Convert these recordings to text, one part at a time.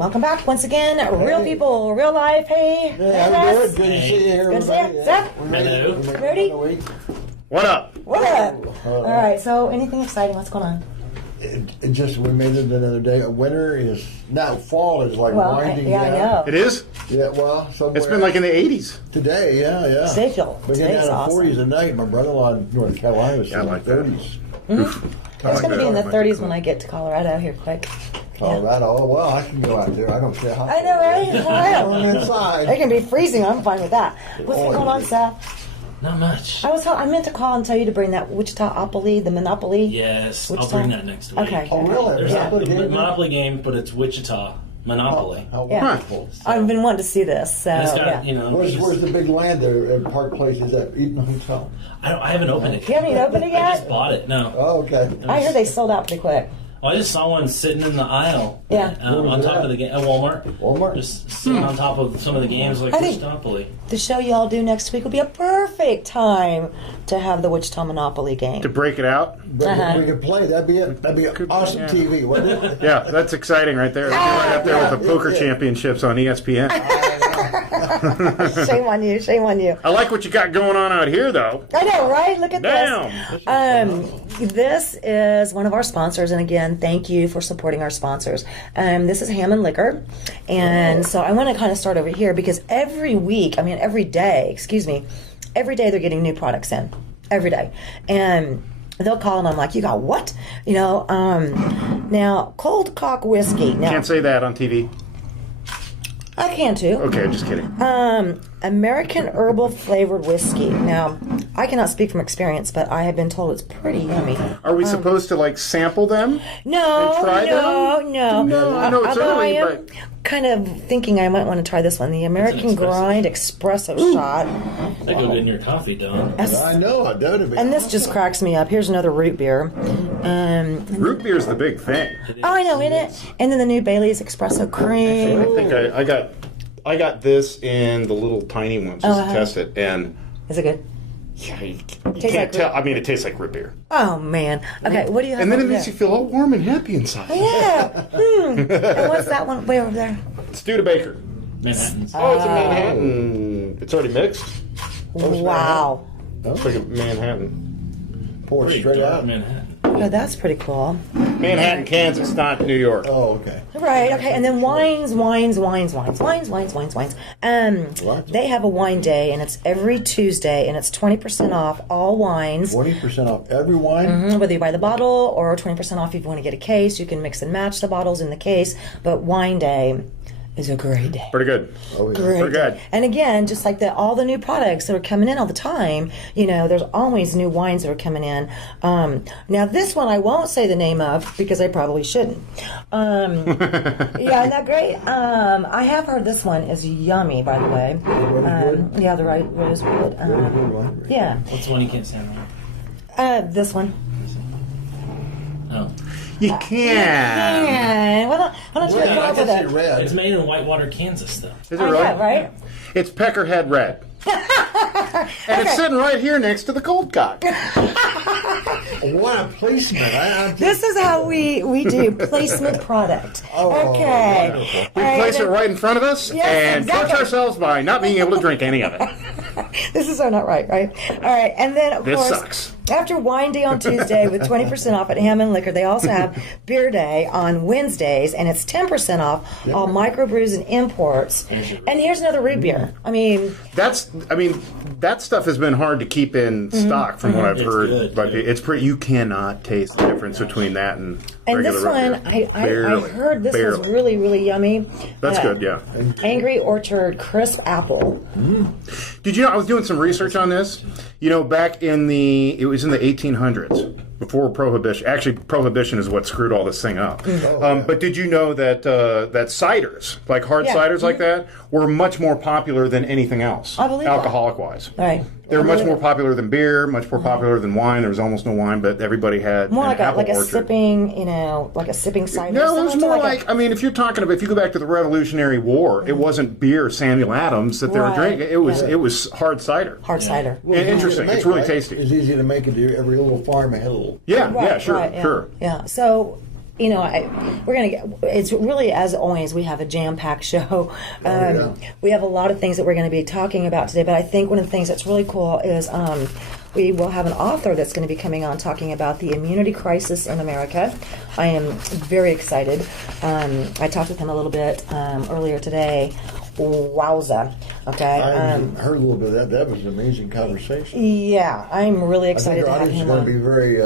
Welcome back once again. Real people, real life. Hey. Yeah, I'm good. Good to see you here. Good to see you. Seth? Hello. Ready? What up? What up? All right, so anything exciting? What's going on? It just, we made it another day. Winter is, now fall is like winding down. I know. It is? Yeah, well, somewhere. It's been like in the 80s. Today, yeah. Today feel, We get today's down to awesome. 40s at night. My brother-in-law in North Carolina was in the like that. 30s. It's going to be in the 30s when I get to Colorado here quick. Colorado, oh, well, I can go out there. I don't care how. I know, right? I'm inside. It can be freezing. I'm fine with that. What's going on, Seth? Not much. I meant to call and tell you to bring that Wichita-opoly, the Monopoly. Yes, Wichita? I'll bring that next week. Okay. Oh, really? There's Yeah. a Monopoly game, but it's Wichita Monopoly. How Yeah. wonderful. I've been wanting to see this, so And it's got, yeah. you know, Where's the big land there at Park Place? Is that Eaton Hotel? I haven't opened it. You haven't even opened it yet? I just bought it. No. Oh, okay. I heard they sold out pretty quick. Well, I just saw one sitting in the aisle. Yeah. Where was On it top at? of the game at Walmart. Walmart? Just sitting on top of some of the games like I think- Monopoly. The show y'all do next week will be a perfect time to have the Wichita Monopoly game. To break it out? But Uh-huh. if we could play, that'd be awesome yeah. TV, wouldn't it? Yeah, that's exciting right there. You're right up there with the poker Yeah. championships on ESPN. Shame on you, shame on you. I like what you got going on out here, though. I know, right? Look at Damn. this. This is one of our sponsors, and again, thank you for supporting our sponsors. This is Hammond Liquor, and so I want to kind of start over here because every day they're getting new products in, every day, and they'll call and I'm like, you got what? Now Cold Cock Whiskey. Now Can't say that on TV. I can too. Okay, just kidding. American herbal flavored whiskey. Now, I cannot speak from experience, but I have been told it's pretty yummy. Are we supposed to, like, sample them? No, And try them? no. No, I know it's Although early, I am but... kind of thinking I might want to try this one, the American Grind Espresso Shot. That go good in your coffee, Don. I know, I do. And this just cracks me up. Here's another root beer. Root beer's the big thing. Oh, I know, in it. And then the new Bailey's Espresso Cream. I think I got this in the little tiny ones just to test it, and Is it good? yeah, you Tastes can't like tell. I mean, it tastes like root beer. Oh, man. Okay, what do you have And then it over makes you there? feel all warm and happy inside. Yeah. And what's that one way over there? Studebaker. Manhattan's. Oh, it's a Manhattan. It's already mixed. Wow. It's like a Manhattan. Pour it Pretty straight dark out. Manhattan. Oh, that's pretty cool. Manhattan, Kansas, not New York. Oh, okay. Right, okay, and then wines. They have a wine day, and it's every Tuesday, and it's 20% off all wines. 20% off every wine? Whether you buy the bottle or 20% off if you want to get a case. You can mix and match the bottles in the case, but wine day is a great day. Pretty good. Oh, yeah. Great Pretty good. day. And again, just like all the new products that are coming in all the time, there's always new wines that are coming in. Now, this one I won't say the name of because I probably shouldn't. Yeah, isn't that great? I have heard this one is yummy, by the way. Yeah, the right rosewood. Yeah, What's the one you can't stand this one. Oh. You can. Yeah. Why don't you Red, come I up can with see it? red. It's made in Whitewater, Kansas, though. Is it I really? know, right? It's Peckerhead Red. And it's sitting right here next to the cold cock. What a placement. This is how we do placement product. Oh, Okay. wonderful. We All right, place it then- right in front of us Yes, and exactly. punch ourselves by not being able to drink any of it. This is so not right? All right, and then of This course, sucks. after Wine Day on Tuesday with 20% off at Hammond Liquor, they also have Beer Day on Wednesdays, and it's 10% off all microbrews and imports. And here's another root beer. I mean, That stuff has been hard to keep in stock from what I've It's heard. good, But yeah. it's pretty. You cannot taste the difference between that and regular this root one, beer. I Barely. heard this was Barely. really, really yummy. That's good, yeah. Angry Orchard Crisp Apple. Did you know I was doing some research on this? Back it was in the 1800s, before Prohibition. Actually, Prohibition is what screwed all this thing up. But did you know that that ciders, like hard Yeah. ciders like that, were much more popular than anything else, I believe that. alcoholic-wise? All right. They were much more popular than beer, much more popular than wine. There was almost no wine, but everybody had More an like a apple like a orchard. sipping, like a sipping cider. No, it was similar more to like, if you're talking about, if you go back to the Revolutionary War, it wasn't beer Samuel Adams that they were Right. drinking. It was hard cider. hard cider. Interesting. It's really tasty. It's easy to make it. Every little farm had a little. Yeah, Right, yeah, sure, right, yeah. sure. Yeah. So, we're going to get, it's really, as always, we have a jam-packed show. We have a lot of things that we're going to be talking about today, but I think one of the things that's really cool is we will have an author that's going to be coming on talking about the immunity crisis in America. I am very excited. I talked with him a little bit earlier today. Wowza. Okay. I heard a little bit of that. That was an amazing conversation. Yeah, I'm really I excited think to our have audience is him going on. to be very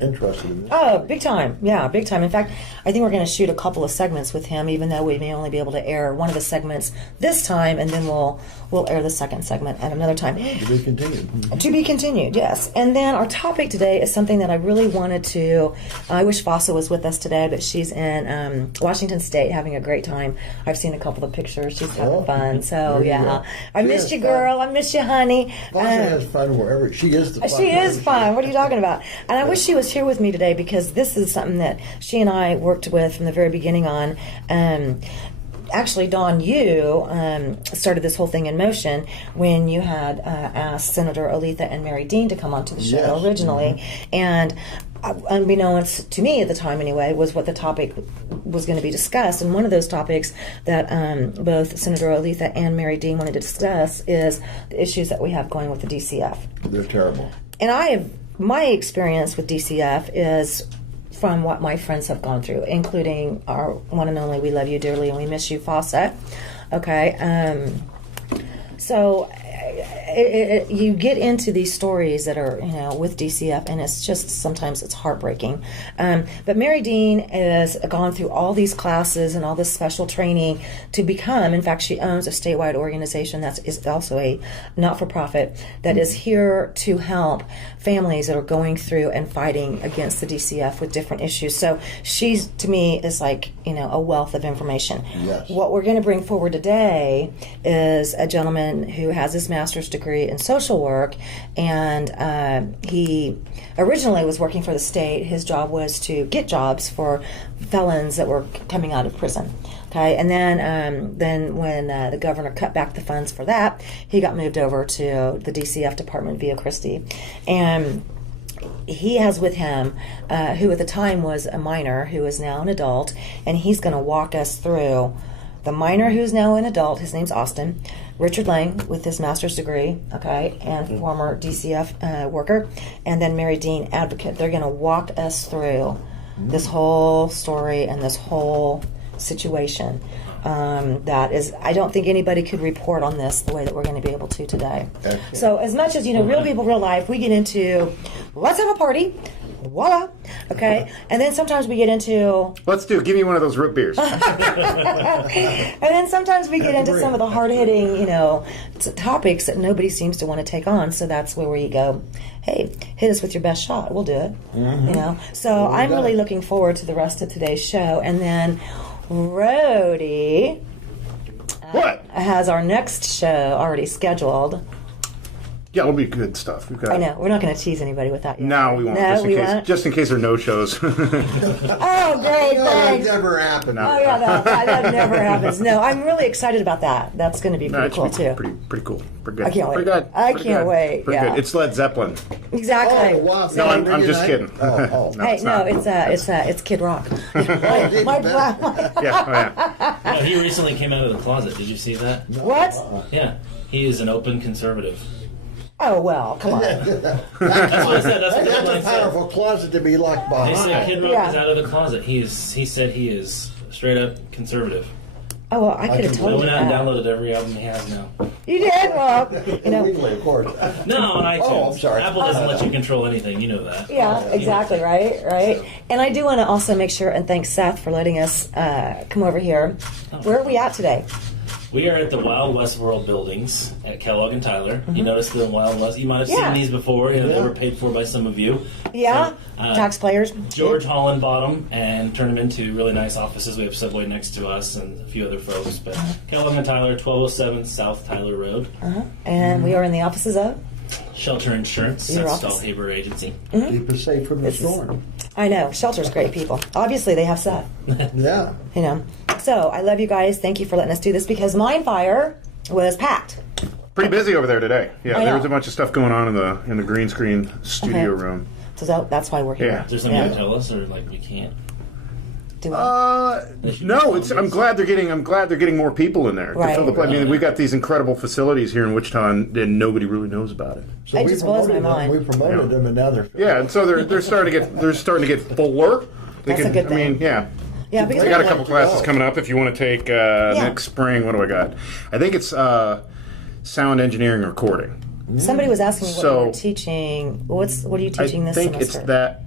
interested in this. Oh, big time. Yeah, big time. In fact, I think we're going to shoot a couple of segments with him, even though we may only be able to air one of the segments this time, and then we'll air the second segment at another time. To be continued. To be continued, yes. And then our topic today is something that I really wanted to. I wish Vasa was with us today, but she's in Washington State having a great time. I've seen a couple of pictures. She's having fun. So, there you yeah. go. I She missed has you, fun. girl. I miss you, honey. Vasa has fun wherever. She is the fun. She is fun. What are you talking about? And I wish she was here with me today because this is something that she and I worked with from the very beginning on. Actually, Dawn, you started this whole thing in motion when you had asked Senator Aletha and Mary Dean to come onto the show Yes. originally. And unbeknownst to me at the time anyway, was what the topic was going to be discussed. And one of those topics that both Senator Aletha and Mary Dean wanted to discuss is the issues that we have going with the DCF. They're terrible. And my experience with DCF is from what my friends have gone through, including our one and only, we love you dearly and we miss you, Fawcett. Okay, so you get into these stories that are, with DCF, and it's just sometimes it's heartbreaking. But Mary Dean has gone through all these classes and all this special training to become, in fact, she owns a statewide organization that is also a not-for-profit that is here to help families that are going through and fighting against the DCF with different issues. So she's, to me, is like, a wealth of information. Yes. What we're going to bring forward today is a gentleman who has his master's degree in social work, and he originally was working for the state. His job was to get jobs for felons that were coming out of prison. Okay, and then when the governor cut back the funds for that, he got moved over to the DCF department via Christie, and he has with him, who at the time was a minor, who is now an adult, and he's going to walk us through the minor who's now an adult. His name's Austin. Richard Lang with his master's degree, okay, and former DCF worker, and then Mary Dean, advocate. They're going to walk us through this whole story and this whole situation. That is, I don't think anybody could report on this the way that we're going to be able to today. Okay. So as much as, real people, real life, we get into, let's have a party, voila, okay? And then sometimes we get into... Give me one of those root beers. And then sometimes we get into some of the hard-hitting, topics that nobody seems to want to take on. So that's where you go, hey, hit us with your best shot. We'll do it. So I'm really looking forward to the rest of today's show. And then Rhodey has our next show already scheduled. Yeah, it'll be good stuff. I know. We're not going to tease anybody with that yet. No, we won't. No, just in case there are no shows. Oh, great, No, that thanks. never happened. Oh, yeah, that never happens. No, I'm really excited about that. That's going to be pretty cool, too. Pretty cool. Pretty good. I can't wait. Pretty good. I Pretty can't good. wait, Pretty yeah. good. It's Led Zeppelin. Exactly. Oh, wow. No, I'm just kidding. Oh. No, Hey, it's not. it's Kid Rock. even my better. Yeah, he recently came out of the closet. Did you see that? What? Yeah, he is an open conservative. Oh, well, come on. That's what I said. That's what the That's a headline said. powerful closet to be locked They said behind. Kid Rock Yeah. is out of the closet. He said he is straight up conservative. Oh, well, I could have I I told you went out and that. downloaded every album he has now. You did? Well, Legally, of course. No, on iTunes. Oh, I'm sorry. Apple doesn't let you control anything. You know that. yeah, exactly, right. And I do want to also make sure and thank Seth for letting us come over here. Where are we at today? We are at the Wild West World buildings at Kellogg and Tyler. You noticed the Wild West. You might have Yeah. seen these before. They were paid for by some of you. Yeah, So, taxpayers. George Holland bought them and turned them into really nice offices. We have Subway next to us and a few other folks. But Kellogg and Tyler, 1207 South Tyler Road. And we are in the offices of? Shelter Insurance, Your that's office. Stahl-Haber Agency. Keep us safe from the storm. I know, Shelter's great people. Obviously, they have Seth. Yeah. So I love you guys. Thank you for letting us do this because Mindfire was packed. Pretty busy over there today. Yeah, I there know. was a bunch of stuff going on in the green screen studio Okay. room. So that's why we're here. Yeah. Is there something you can tell us, or we can't? No, I'm glad they're getting more people in there to fill the place. I mean, we've got these incredible facilities here in Wichita, and nobody really knows about it. So It we just blows my promoted them. mind. We promoted them, and now they're Yeah, and so they're starting to get fuller. That's a good thing. I mean, yeah. Yeah, because I got a couple classes coming up if you want to take next spring. What do I got? I think it's sound engineering recording. somebody was asking me what you were teaching. What are you teaching this semester? I think it's that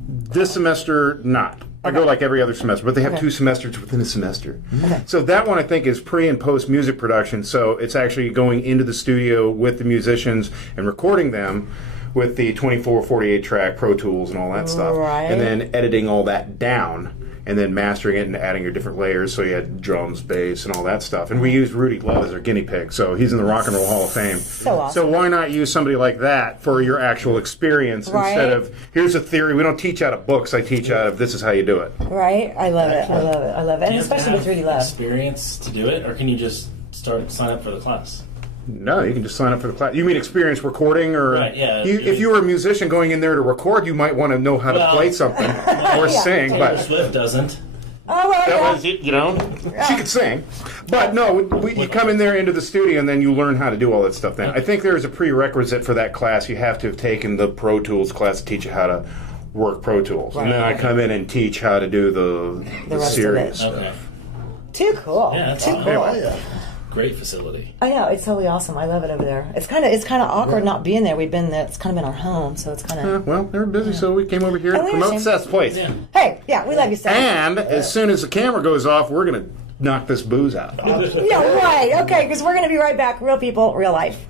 this semester, not. I go like every other semester, but they have 2 semesters within a semester. Okay. So that one I think is pre and post music production. So it's actually going into the studio with the musicians and recording them with the 24, 48 track Pro Tools and all that stuff. Right. And then editing all that down and then mastering it and adding your different layers. So you had drums, bass, and all that stuff. And we used Rudy Love as our guinea pig. So he's in the Rock and Roll Hall of Fame. So awesome. So why not use somebody like that for your actual experience instead of, here's a theory. We don't teach out of books. I teach out of this is how you do it. Right? I love it. I love it. I love it. And You have to especially with have Rudy Love. experience to do it, or can you just sign up for the class? No, you can just sign up for the class. You mean experience recording, or Right, yeah. If you were a musician going in there to record, you might want to know how to play something or sing. Taylor But Swift doesn't. Oh, well, that was, she could sing. But no, you come in there into the studio and then you learn how to do all that stuff. Then I think there is a prerequisite for that class. You have to have taken the Pro Tools class to teach you how to work Pro Tools, and then I come in and teach how to do the rest serious of stuff. Okay. Too cool. Yeah, that's Too awesome. cool. Oh, yeah. Great facility. I know, it's totally awesome. I love it over there. It's kind of awkward not being there. We've been there. It's kind of been our home, so it's kind of. Well, they were busy, so we came over here to we promote understand. Seth's place. Yeah. Hey, yeah, we love you, Seth. And as soon as the camera goes off, we're going to knock this booze out. Yeah, right. Okay, because we're going to be right back. Real people, real life.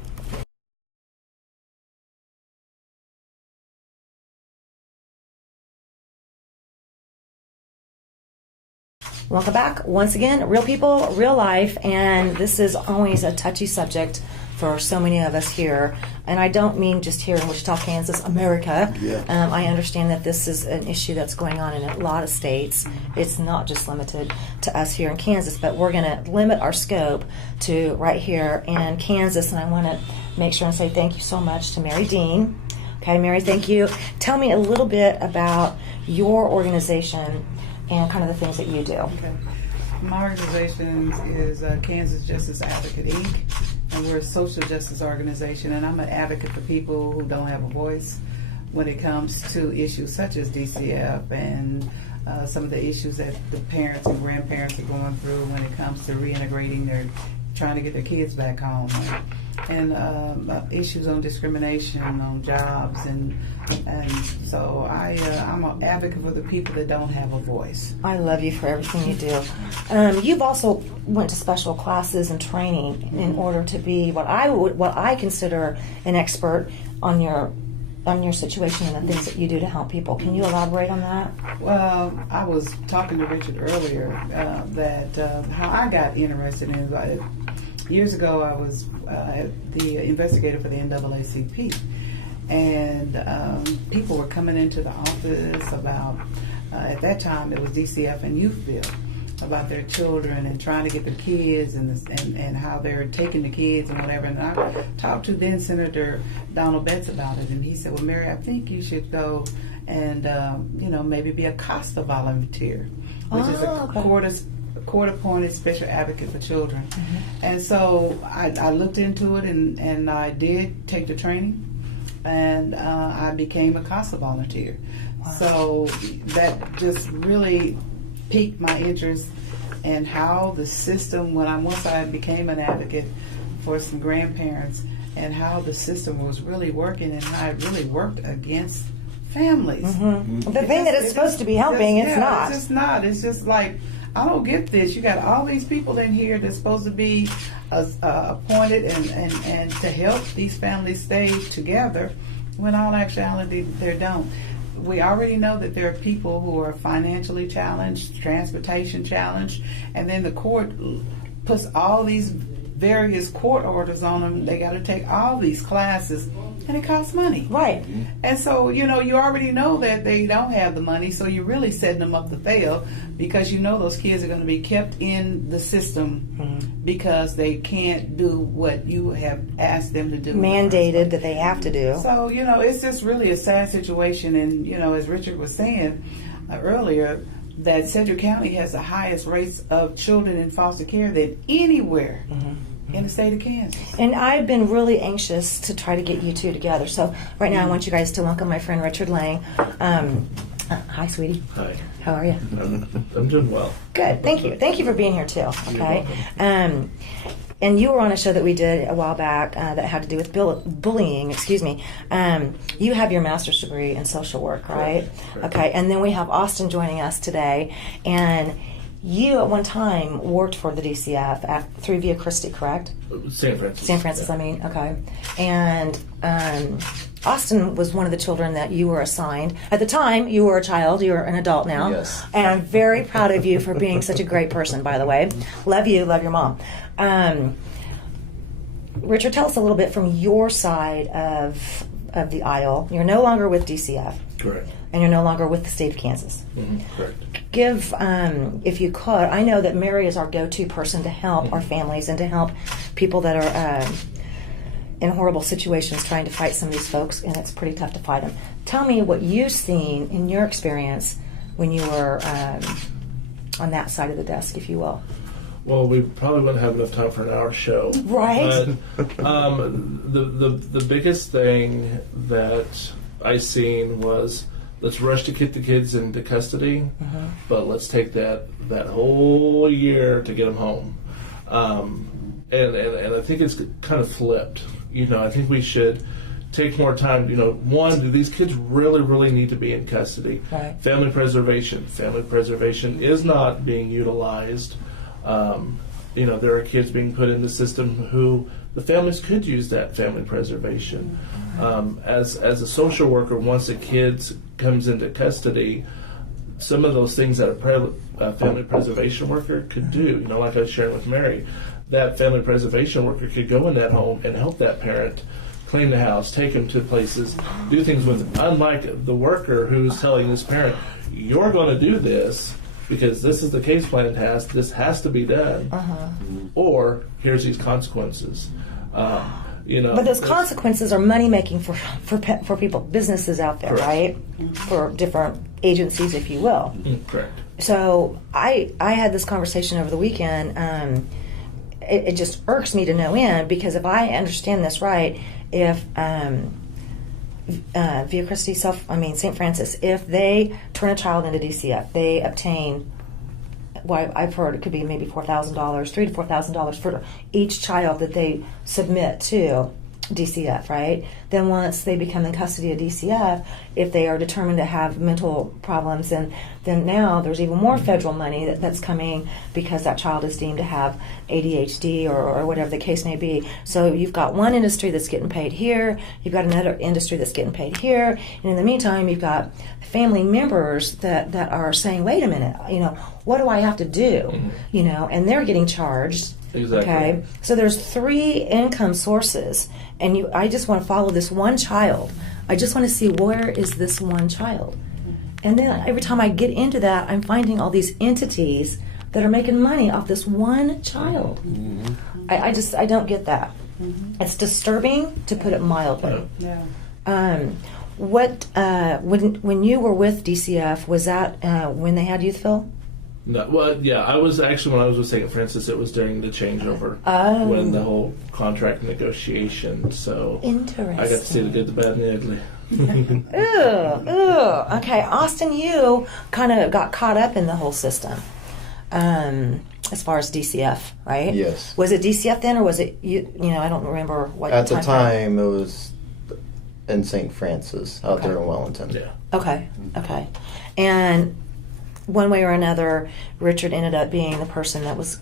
Welcome back. Once again, real people, real life, and this is always a touchy subject for so many of us here. And I don't mean just here in Wichita, Kansas, America. Yeah. I understand that this is an issue that's going on in a lot of states. It's not just limited to us here in Kansas, but we're going to limit our scope to right here in Kansas. And I want to make sure and say thank you so much to Mary Dean. Okay, Mary, thank you. Tell me a little bit about your organization and kind of the things that you do. Okay. My organization is Kansas Justice Advocate, Inc., and we're a social justice organization, and I'm an advocate for people who don't have a voice when it comes to issues such as DCF and some of the issues that the parents and grandparents are going through when it comes to reintegrating trying to get their kids back home, and issues on discrimination on jobs, and so I'm an advocate for the people that don't have a voice. I love you for everything you do. You've also went to special classes and training in order to be what I consider an expert on your situation and the things that you do to help people. Can you elaborate on that? Well, I was talking to Richard earlier that how I got interested in it. Years ago, I was the investigator for the NAACP, and people were coming into the office about, at that time it was DCF and Youth Bill, about their children and trying to get the kids and how they're taking the kids and whatever. And I talked to then Senator Donald Betts about it, and he said, well, Mary, I think you should go and maybe be a CASTA volunteer, which is a court-appointed special advocate for children. Mm-hmm. And so I looked into it, and I did take the training, and I became a CASA volunteer. Wow. So that just really piqued my interest in how the system, once I became an advocate for some grandparents, and how the system was really working and how it really worked against families. Mm-hmm. The thing that it's supposed to be helping, it's not. It's just not. It's just like, I don't get this. You got all these people in here that's supposed to be appointed and to help these families stay together, when all actuality they don't. We already know that there are people who are financially challenged, transportation challenged, and then the court puts all these various court orders on them. They got to take all these classes, and it costs money. Right. And so, you already know that they don't have the money, so you're really setting them up to fail, because those kids are going to be kept in the system because they can't do what you have asked them to do. Mandated that they have to do. So, it's just really a sad situation. And, as Richard was saying earlier, that Sedgwick County has the highest rates of children in foster care than anywhere in the state of Kansas. And I've been really anxious to try to get you two together. So right now I want you guys to welcome my friend Richard Lang. Hi, sweetie. Hi. How are you? I'm doing well. Good. Thank you. Thank you for being here too. Okay. And you were on a show that we did a while back that had to do with bullying. Excuse me. You have your master's degree in social work, right? Correct. Okay. And then we have Austin joining us today, and you at one time worked for the DCF through Via Christi, correct? St. Francis. St. Francis, yeah. I mean, okay. And Austin was one of the children that you were assigned. At the time, you were a child. You are an adult now. Yes. And I'm very proud of you for being such a great person, by the way. Love you. Love your mom. Richard, tell us a little bit from your side of the aisle. You're no longer with DCF. Correct. And you're no longer with the state of Kansas. Correct. Give, if you could, I know that Mary is our go-to person to help our families and to help people that are in horrible situations trying to fight some of these folks, and it's pretty tough to fight them. Tell me what you've seen in your experience when you were on that side of the desk, if you will. Well, we probably wouldn't have enough time for an hour show. Right. But the biggest thing that I seen was, let's rush to get the kids into custody, but let's take that whole year to get them home. And I think it's kind of flipped. I think we should take more time. One, do these kids really, really need to be in custody? Right. Family preservation. Family preservation is not being utilized. There are kids being put in the system who the families could use that family preservation. As a social worker, once a kid comes into custody, some of those things that a family preservation worker could do, like I was sharing with Mary, that family preservation worker could go in that home and help that parent clean the house, take them to places, do things with, unlike the worker who's telling this parent, you're going to do this because this is the case plan task, this has to be done, or here's these consequences. But those consequences are money making for people, businesses out there, Correct. right? For different agencies, if you will. Correct. So I had this conversation over the weekend. It just irks me to no end, because if I understand this right, if Via Christi St. Francis, if they turn a child into DCF, they obtain, well, I've heard it could be maybe $4,000, $3,000 to $4,000 for each child that they submit to DCF, right? Then once they become in custody of DCF, if they are determined to have mental problems, then now there's even more federal money that's coming because that child is deemed to have ADHD or whatever the case may be. So you've got one industry that's getting paid here, you've got another industry that's getting paid here, and in the meantime you've got family members that are saying, wait a minute, what do I have to do? And they're getting charged. Exactly. Okay, so there's 3 income sources, and I just want to follow this one child. I just want to see, where is this one child? And then every time I get into that, I'm finding all these entities that are making money off this one child. I don't get that. It's disturbing, to put it mildly. Yeah. When you were with DCF, was that when they had Youthville? No, well, yeah, I was actually, when I was with St. Francis, it was during the changeover, when the whole contract negotiation. So Interesting. I got to see the good, the bad, and the ugly. Ooh. Okay, Austin, you kind of got caught up in the whole system, as far as DCF, right? Yes. Was it DCF then, or was it you? I don't remember what. At the time, it was in St. Francis out there in Wellington. Yeah. Okay. And one way or another, Richard ended up being the person that was,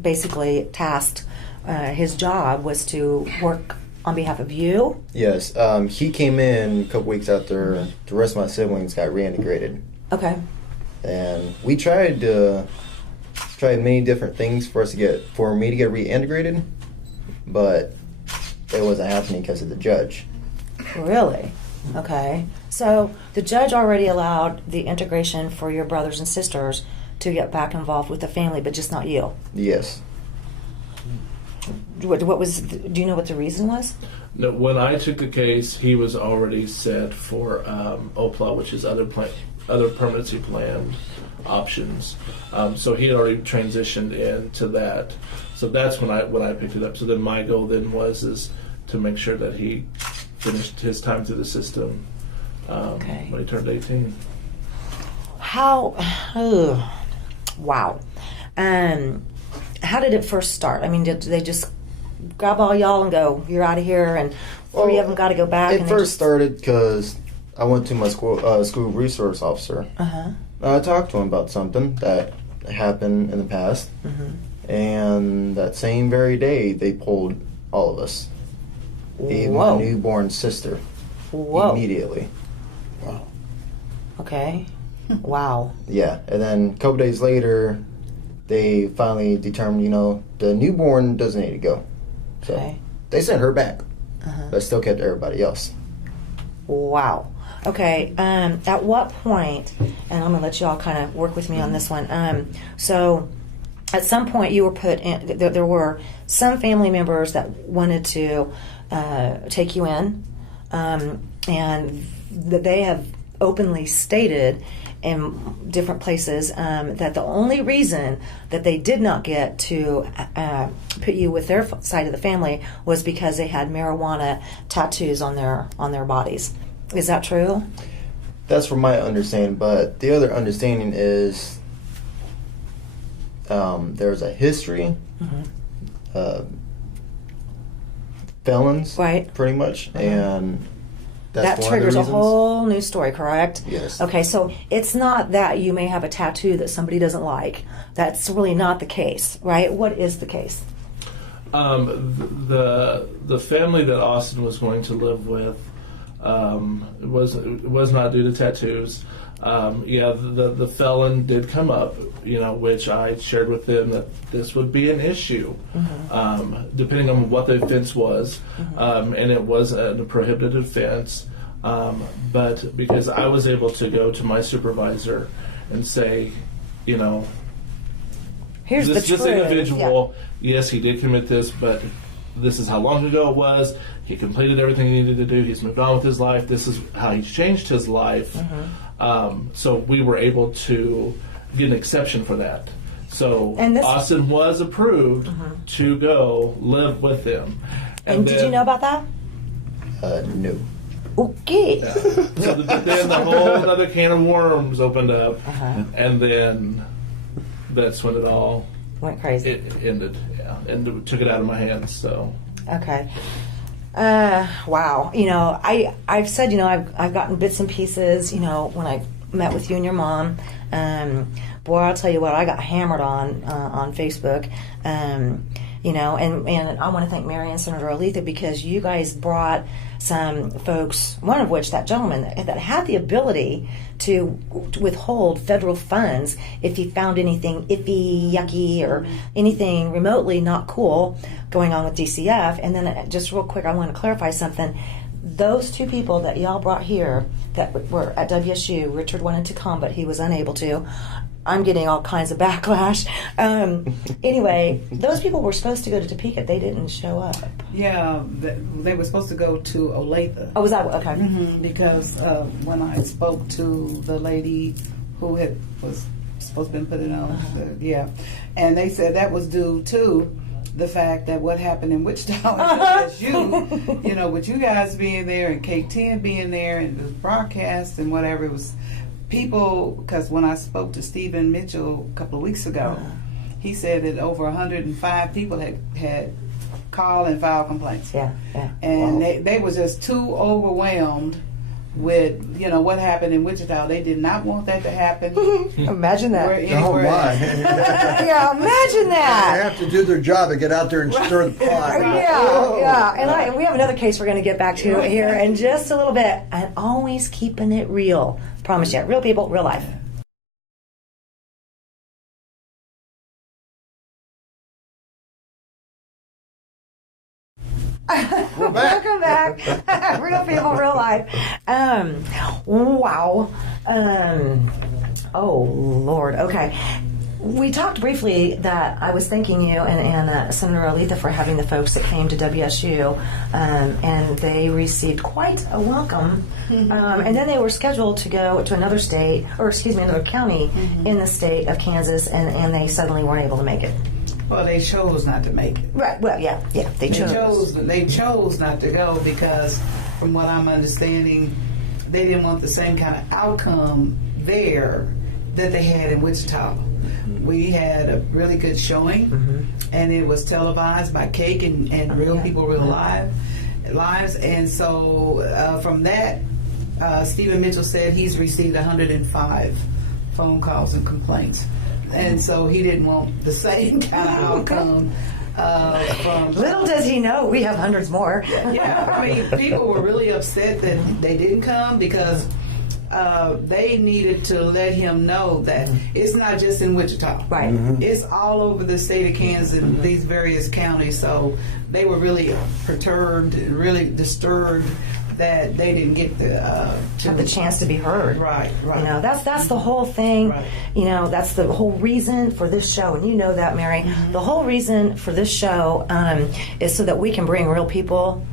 basically tasked. His job was to work on behalf of you. Yes. He came in a couple weeks after the rest of my siblings got reintegrated. Okay. And we tried many different things for me to get reintegrated, but it wasn't happening because of the judge. Really? Okay. So the judge already allowed the integration for your brothers and sisters to get back involved with the family, but just not you. Yes. What was? Do you know what the reason was? No, when I took the case, he was already set for OPLA, which is other permanency plan. options. So he had already transitioned into that. So that's when I picked it up. So then my goal then is to make sure that he finished his time through the system when he turned 18. How? Wow. How did it first start? I mean, did they just grab all y'all and go, "You're out of here," and three of them got to go back? It first started because I went to my school resource officer. I talked to him about something that happened in the past, and that same very day they pulled all of us, even my newborn sister, immediately. Wow. Okay. Wow. Yeah, and then a couple days later, they finally determined, the newborn doesn't need to go. So they sent her back, but still kept everybody else. Wow. Okay. At what point, and I'm going to let you all kind of work with me on this one. So at some point you were put in, there were some family members that wanted to take you in, and that they have openly stated in different places that the only reason that they did not get to put you with their side of the family was because they had marijuana tattoos on their bodies. Is that true? That's from my understanding, but the other understanding is there's a history, felons, right? Pretty much, and that triggers a whole new story, correct? Yes. Okay, so it's not that you may have a tattoo that somebody doesn't like. That's really not the case, right? What is the case? The family that Austin was going to live with was not due to tattoos. The felon did come up, which I shared with them that this would be an issue, depending on what the offense was, and it was a prohibited offense. But because I was able to go to my supervisor and say, here's this the truth. Individual, yes, he did commit this, but this is how long ago it was. He completed everything he needed to do. He's moved on with his life. This is how he's changed his life. So we were able to get an exception for that. So Austin was approved to go live with them. And did you know about that? No. Okay. Yeah. So then the whole other can of worms opened up, and then that's when it all went crazy. It ended, and took it out of my hands. So okay. Wow. I've said, I've gotten bits and pieces, when I met with you and your mom. Boy, I'll tell you what, I got hammered on Facebook. And I want to thank Mary and Senator Aletha because you guys brought some folks, one of which, that gentleman that had the ability to withhold federal funds if he found anything iffy, yucky, or anything remotely not cool going on with DCF. And then just real quick, I want to clarify something. Those two people that y'all brought here that were at WSU, Richard wanted to come, but he was unable to. I'm getting all kinds of backlash. Anyway, those people were supposed to go to Topeka. They didn't show up. Yeah, they were supposed to go to Olathe. Oh, was that okay? Because when I spoke to the lady who was supposed to be put it on, and they said that was due to the fact that what happened in Wichita and WSU, with you guys being there and K10 being there and the broadcast and whatever, it was people, because when I spoke to Stephen Mitchell a couple of weeks ago, he said that over 105 people had called and filed complaints. Yeah. And they were just too overwhelmed with, what happened in Wichita. They did not want that to happen. Imagine that. Oh, my. Yeah, imagine that. They have to do their job and get out there and stir the pot. Yeah. And we have another case we're going to get back to here in just a little bit. And always keeping it real. Promise you. Real people, real life. We're back. Welcome back. Real people, real life. Wow. Oh, Lord. Okay. We talked briefly that I was thanking you and Senator Aletha for having the folks that came to WSU, and they received quite a welcome. And then they were scheduled to go to another state, or excuse me, another county in the state of Kansas, and they suddenly weren't able to make it. Well, they chose not to make it. Right. Well, yeah, they chose. They chose not to go because, from what I'm understanding, they didn't want the same kind of outcome there that they had in Wichita. We had a really good showing, and it was televised by Cake and Real People, Real Lives. And so from that, Stephen Mitchell said he's received 105 phone calls and complaints. And so he didn't want the same kind of outcome from... Little does he know, we have hundreds more. Yeah, I mean, people were really upset that they didn't come because they needed to let him know that it's not just in Wichita. Right. It's all over the state of Kansas and these various counties. So they were really perturbed, really disturbed that they didn't get Have the chance to be heard. Right. You know, that's the whole thing. Right. You know, that's the whole reason for this show, and you know that, Mary. The whole reason for this show is so that we can bring real people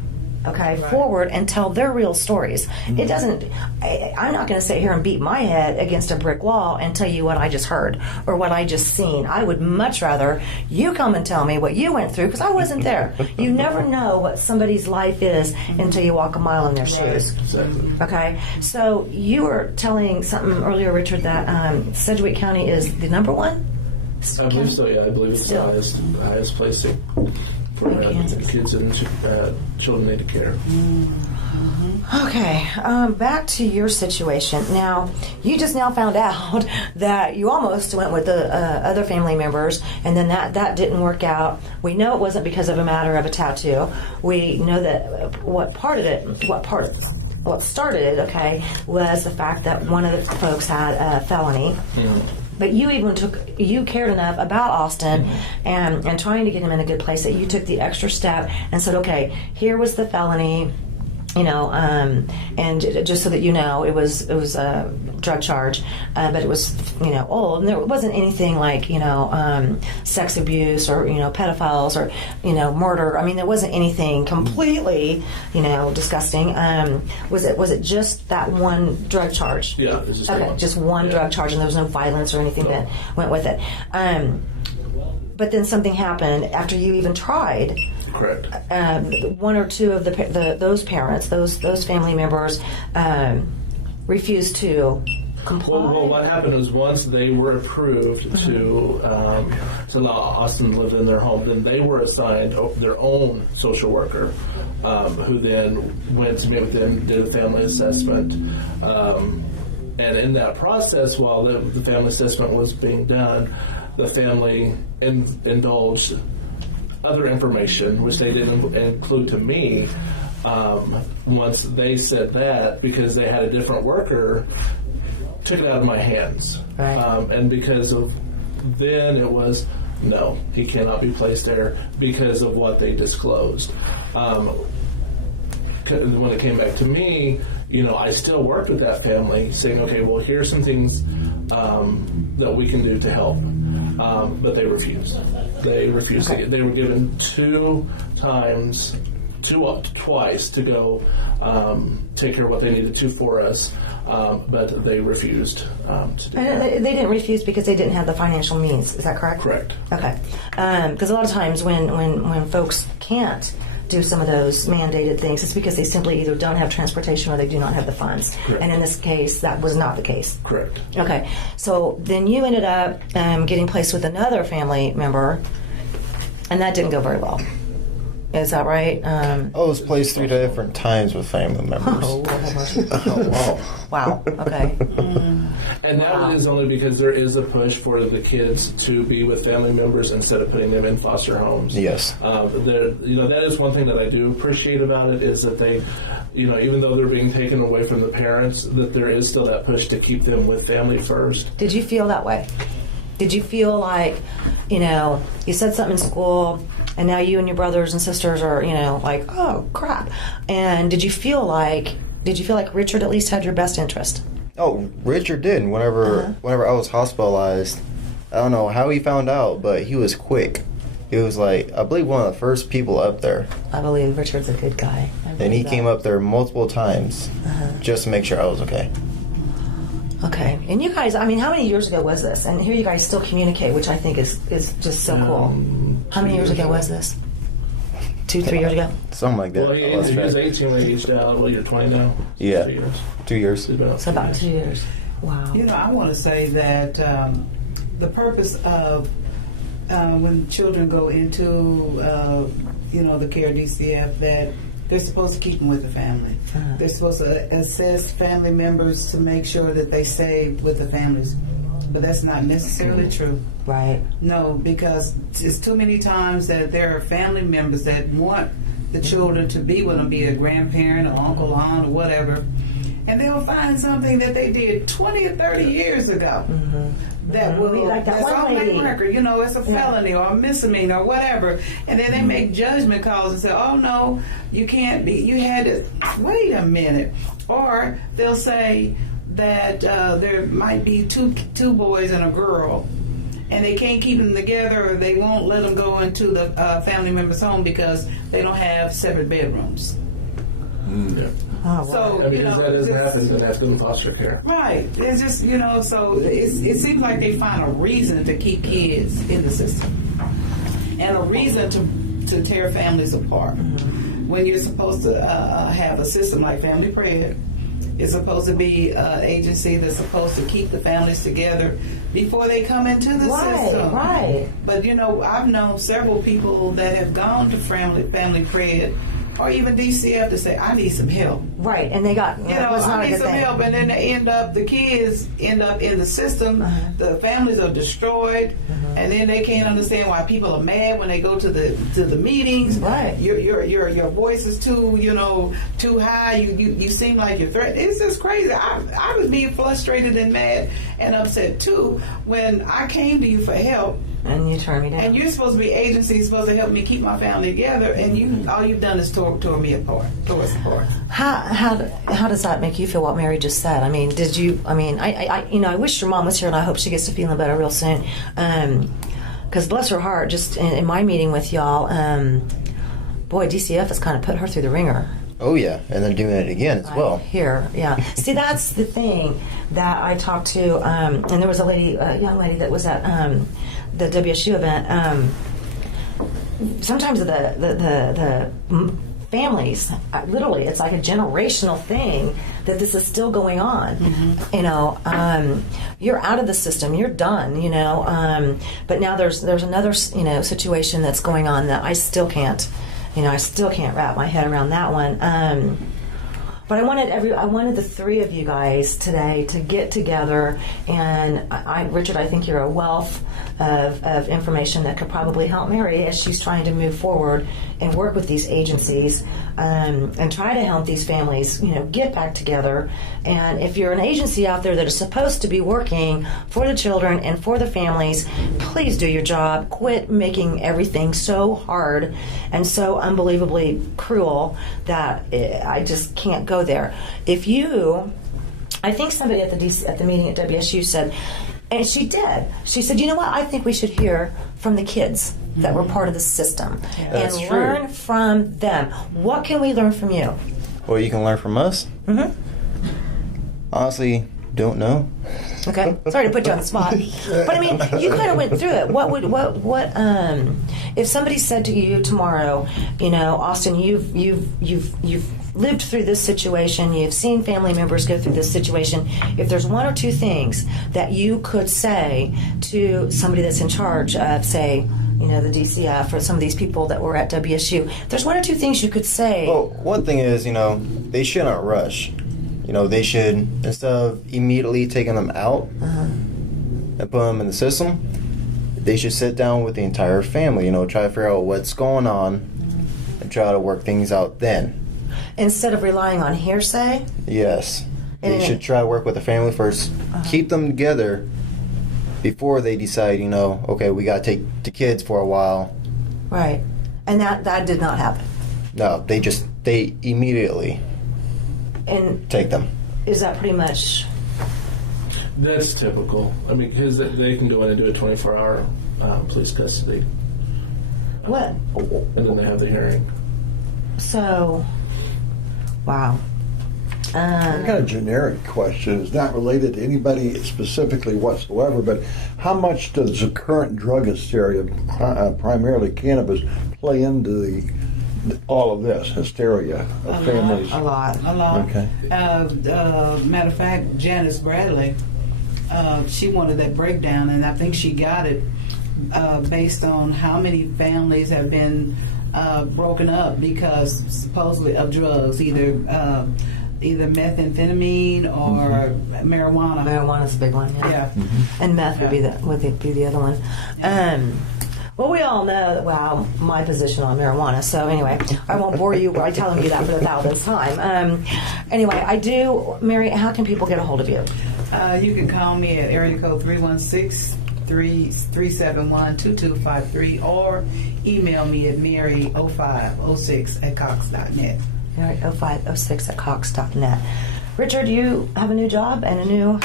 forward and tell their real stories. It doesn't, I'm not going to sit here and beat my head against a brick wall and tell you what I just heard or what I just seen. I would much rather you come and tell me what you went through, because I wasn't there. You never know what somebody's life is until you walk a mile in their shoes. Exactly. Okay, so you were telling something earlier, Richard, that Sedgwick County is the number one? I believe so, yeah. I believe it's Still. the highest placing for kids and children needed care. Okay, back to your situation. Now, you just now found out that you almost went with the other family members, and then that didn't work out. We know it wasn't because of a matter of a tattoo. We know that what started it, was the fact that one of the folks had a felony. But you cared enough about Austin and trying to get him in a good place that you took the extra step and said, okay, here was the felony, and just so that you know, it was a drug charge, but it was, old, and there wasn't anything like, sex abuse or, pedophiles or, murder. I mean, there wasn't anything completely, disgusting. Was it just that one drug charge? Yeah, it was just okay, one. just one drug charge, and there was no violence or anything that went with it. But then something happened after you even tried. Correct. One or two of those parents, those family members, refused to comply. Well, what happened was once they were approved to allow Austin to live in their home, then they were assigned their own social worker, who then went to meet with them, did a family assessment. And in that process, while the family assessment was being done, the family indulged other information, which they didn't include to me. Once they said that, because they had a different worker, took it out of my hands. Right. And because of then it was, no, he cannot be placed there because of what they disclosed. When it came back to me, I still worked with that family saying, okay, well, here's some things that we can do to help. But they refused. They refused. Okay. They were given twice to go take care of what they needed to for us, but they refused to do And that. they didn't refuse because they didn't have the financial means. Is that correct? Correct. Okay. Because a lot of times when folks can't do some of those mandated things, it's because they simply either don't have transportation or they do not have the funds. Correct. And in this case, that was not the case. Correct. Okay. So then you ended up getting placed with another family member, and that didn't go very well. Is that right? I was placed 3 different times with family members. Wow. Okay. And that is only because there is a push for the kids to be with family members instead of putting them in foster homes. Yes. That is one thing that I do appreciate about it, is that they, even though they're being taken away from the parents, that there is still that push to keep them with family first. Did you feel that way? Did you feel like, you said something in school, and now you and your brothers and sisters are, like, oh crap? And did you feel like Richard at least had your best interest? Oh, Richard did. Whenever I was hospitalized, I don't know how he found out, but he was quick. He was like, I believe, one of the first people up there. I believe Richard's a good guy. And he came up there multiple times just to make sure I was okay. Okay. And you guys, I mean, how many years ago was this? And here you guys still communicate, which I think is just so cool. How many years ago was this? 2-3 years ago? Something like that. Well, he was 18 when he aged out. Well, you're 20 now. Yeah. 2 years. 2 years. So about 2 years. Wow. You know, I want to say that the purpose of when children go into, the care DCF, that they're supposed to keep them with the family. They're supposed to assess family members to make sure that they stay with the families. But that's not necessarily true. Right. No, because it's too many times that there are family members that want the children to be with them, be a grandparent or uncle, aunt, or whatever, and they'll find something that they did 20 or 30 years ago that will like that that's one on lady. their record. You know, it's a felony or a misdemeanor or whatever, and then they make judgment calls and say, "Oh no, you can't be. You had to wait a minute," or they'll say that there might be two boys and a girl, and they can't keep them together, or they won't let them go into the family member's home because they don't have separate bedrooms. Yeah. Oh, wow. So And because that doesn't happen, then that's in foster care. right. It's just so it seems like they find a reason to keep kids in the system, and a reason to tear families apart. When you're supposed to have a system like Family Prayer. It's supposed to be an agency that's supposed to keep the families together before they come into the system. Right. But I've known several people that have gone to family prayer or even DCF to say, I need some help. Right. And they got, I need some help. And then the kids end up in the system. The families are destroyed. And then they can't understand why people are mad when they go to the meetings. Right. Your voice is too high. You seem like you're threatened. It's just crazy. I was being frustrated and mad and upset too when I came to you for help. And you turned me down. And you're supposed to be agency, supposed to help me keep my family together, and all you've done is tore me apart, tore us apart. How does that make you feel? What Mary just said. I mean, did you? I mean, I wish your mom was here, and I hope she gets to feeling better real soon. Because bless her heart, just in my meeting with y'all, boy, DCF has kind of put her through the ringer. Oh yeah, and they're doing it again as well. Here, yeah. See, that's the thing that I talked to, and there was a young lady that was at the WSU event. Sometimes the families, literally, it's like a generational thing that this is still going on. You're out of the system, you're done. But now there's another situation that's going on that I still can't. I still can't wrap my head around that one. But I wanted the three of you guys today to get together, and Richard, I think you're a wealth of information that could probably help Mary as she's trying to move forward and work with these agencies and try to help these families, get back together. And if you're an agency out there that is supposed to be working for the children and for the families, please do your job. Quit making everything so hard and so unbelievably cruel that I just can't go there. I think somebody at the meeting at WSU said, and she did. She said, "You know what? I think we should hear from the kids that were part of the system and learn from them. What can we learn from you?" Well, you can learn from us. Honestly, don't know. Okay, sorry to put you on the spot, but I mean, you kind of went through it. What if somebody said to you tomorrow, Austin, you've lived through this situation, you've seen family members go through this situation. If there's one or two things that you could say to somebody that's in charge of, say, the DCF or some of these people that were at WSU, there's one or two things you could say. Well, one thing is, they shouldn't rush. They should, instead of immediately taking them out and put them in the system, they should sit down with the entire family, try to figure out what's going on and try to work things out then. Instead of relying on hearsay? Yes. They should try to work with the family first, keep them together before they decide, okay, we got to take the kids for a while. Right. And that did not happen? No, they immediately and take them. Is that pretty much That's typical. I mean, because they can go in and do a 24-hour police custody. What? And then they have the hearing. So, wow. I got a generic question. It's not related to anybody specifically whatsoever, but how much does the current drug hysteria, primarily cannabis, play into all of this hysteria of families? A lot. Okay. Matter of fact, Janice Bradley, she wanted that breakdown, and I think she got it based on how many families have been broken up because supposedly of drugs, either methamphetamine or marijuana. Marijuana's a big one. Yeah. Yeah. And meth would be the other one. Well, we all know my position on marijuana. So anyway, I won't bore you by telling you that for the 1,000th time. Anyway, I do. Mary, how can people get a hold of you? You can call me at area code 316-371-2253 or email me at mary0506@cox.net. Mary0506@cox.net. Richard, you have a new job and a new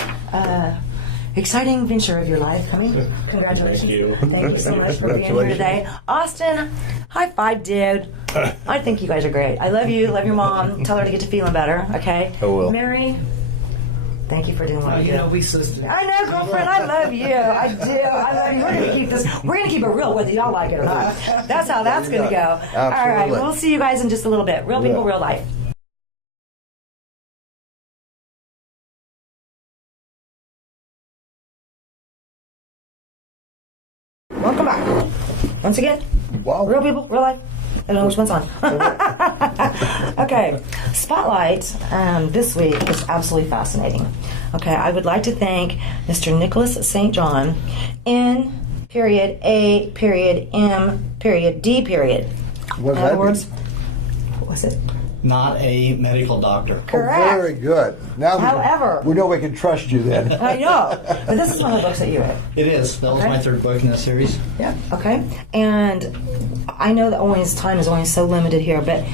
exciting venture of your life coming. Congratulations. Thank you. Thank you so much for being here today. Austin, high five, dude. I think you guys are great. I love you. Love your mom. Tell her to get to feeling better, okay? I will. Mary, thank you for doing what you do. We sisters. I know, girlfriend. I love you. I do. I love you. We're gonna keep this. We're gonna keep it real, whether y'all like it or not. That's how that's gonna go. All right. We'll see you guys in just a little bit. Real people, real life. Welcome back. Once again, real people, real life. I don't know which one's on. Okay, Spotlight this week is absolutely fascinating. Okay, I would like to thank Mr. Nicholas St. John, N.A.M.D. What In other words, what was it? Not a medical doctor. Correct. Oh, very good. Now However, we know we can trust you then. I know, but this is one of the books that you read. It is. That was my third book in that series. Yeah. Okay. And I know that time is only so limited here, but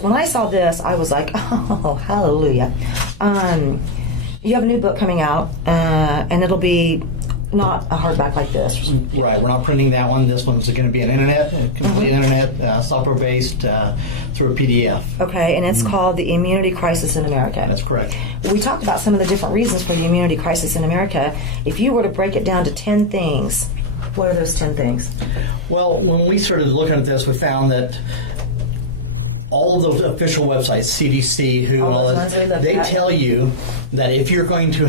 when I saw this, I was like, oh, hallelujah. You have a new book coming out, and it'll be not a hardback like this. Right. We're not printing that one. This one's going to be an complete internet, software-based through a PDF. Okay, and it's called The Immunity Crisis in America. That's correct. We talked about some of the different reasons for the immunity crisis in America. If you were to break it down to 10 things, what are those 10 things? Well, when we started looking at this, we found that all of those official websites, CDC, WHO, and all that, they tell you that if you're going to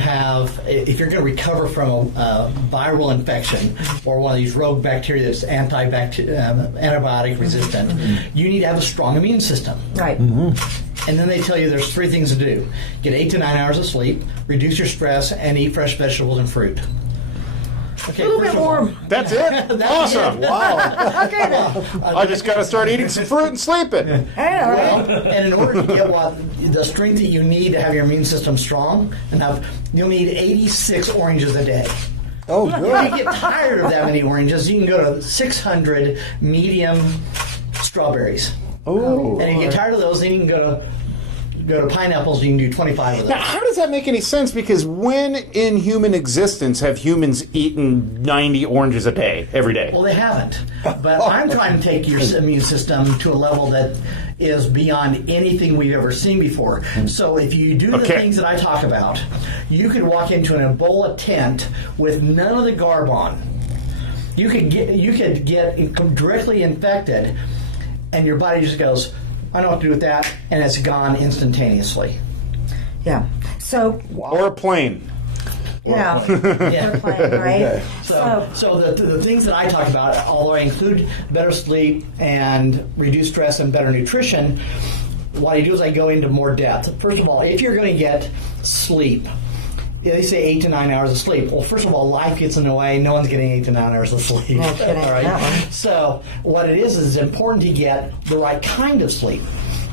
recover from a viral infection or one of these rogue bacteria that's antibiotic resistant, you need to have a strong immune system. Right. And then they tell you there's 3 things to do. Get 8 to 9 hours of sleep, reduce your stress, and eat fresh vegetables and fruit. Okay, a little bit more. That's it? Awesome. Wow. Okay, then. I just got to start eating some fruit and sleeping. Hey, all right. Well, and in order to get the strength that you need to have your immune system strong, you'll need 86 oranges a day. Oh, If good. you get tired of that many oranges, you can go to 600 medium strawberries. Oh. And if you get tired of those, then you can go to pineapples, you can do 25 of Now, those. how does that make any sense? Because when in human existence have humans eaten 90 oranges a day, every day? Well, they haven't. But I'm trying to take your immune system to a level that is beyond anything we've ever seen before. So if you do the things that I talk about, you could walk into an Ebola tent with none of the garb on. You could get directly infected, and your body just goes, I know what to do with that, and it's gone instantaneously. Yeah. So. Or a plane. Yeah. Yeah. Plane, right? Okay. So the things that I talk about, although I include better sleep and reduced stress and better nutrition, what I do is I go into more depth. First of all, if you're going to get sleep, they say 8 to 9 hours of sleep. Well, first of all, life gets in the way. No one's getting 8 to 9 hours of sleep. No kidding. All right. That one. So what it is it's important to get the right kind of sleep.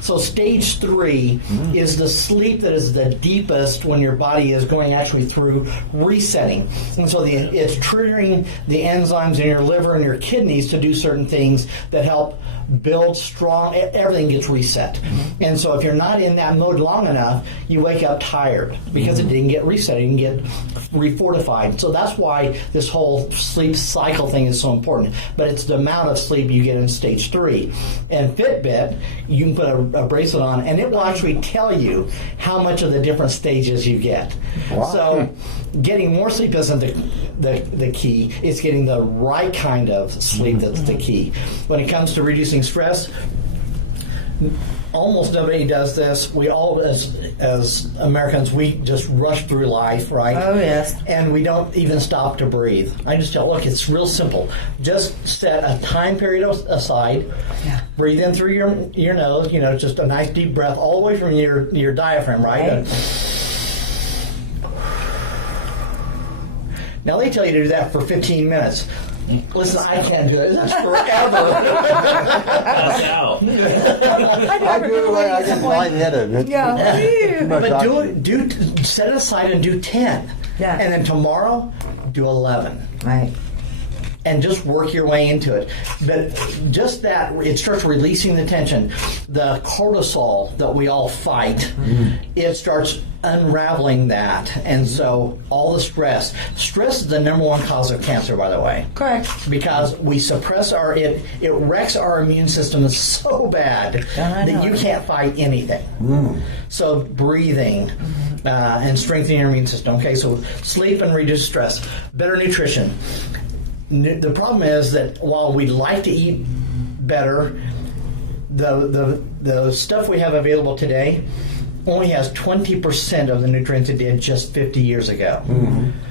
So stage 3 is the sleep that is the deepest when your body is going actually through resetting. And so it's triggering the enzymes in your liver and your kidneys to do certain things that help build strong, everything gets reset. And so if you're not in that mode long enough, you wake up tired because it didn't get reset, it didn't get refortified. So that's why this whole sleep cycle thing is so important. But it's the amount of sleep you get in stage 3. And Fitbit, you can put a bracelet on, and it will actually tell you how much of the different stages you get. Wow. So getting more sleep isn't the key. It's getting the right kind of sleep that's the key. When it comes to reducing stress, almost nobody does this. We all, as Americans, we just rush through life, right? Oh, yes. And we don't even stop to breathe. I just tell, look, it's real simple. Just set a time period aside. Yeah. Breathe in through your nose, just a nice deep breath all the way from your diaphragm, right? Now, they tell you to do that for 15 minutes. Listen, I can't do it. That's forever. Pass out. I do it. I get lightheaded. Yeah. But set it aside and do 10. Yeah. And then tomorrow, do 11. Right. And just work your way into it. But just that, it starts releasing the tension. The cortisol that we all fight, it starts unraveling that. And so all the stress is the number one cause of cancer, by the way. Correct. Because we suppress it wrecks our immune system so bad that you can't fight anything. So breathing and strengthening your immune system. Okay, so sleep and reduce stress. Better nutrition. The problem is that while we'd like to eat better, the stuff we have available today only has 20% of the nutrients it did just 50 years ago.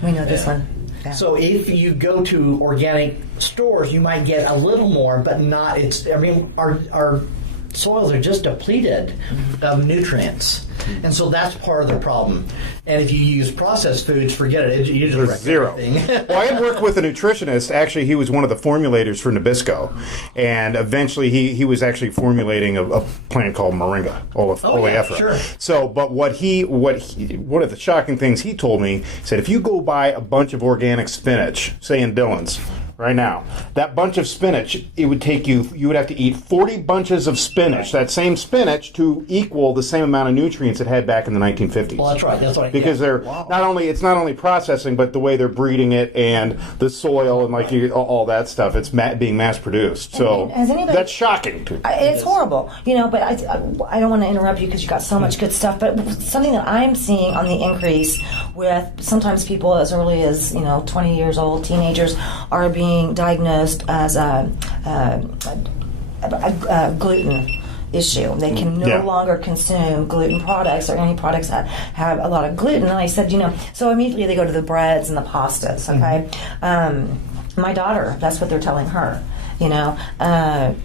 We know this one. Yeah. So if you go to organic stores, you might get a little more, but not. Our soils are just depleted of nutrients. And so that's part of the problem. And if you use processed foods, forget it. You just wreck zero. everything. Well, I had worked with a nutritionist. Actually, he was one of the formulators for Nabisco. And eventually he was actually formulating a plant called moringa, oleifera. Sure. So, but one of the shocking things he told me, said, if you go buy a bunch of organic spinach, say in Dillon's, right now, that bunch of spinach, it would take you would have to eat 40 bunches of spinach, that same spinach, to equal the same amount of nutrients it had back in the 1950s. Well, that's right. That's right. Because they're it's not only processing, but the way they're breeding it and the soil and all that stuff, it's being mass produced. So that's shocking. It's horrible, but I don't want to interrupt you because you got so much good stuff, but something that I'm seeing on the increase with sometimes people as early as 20 years old, teenagers, are being diagnosed as a gluten issue. They can no longer consume gluten products or any products that have a lot of gluten. And I said, so immediately they go to the breads and the pastas, okay? My daughter, that's what they're telling her. And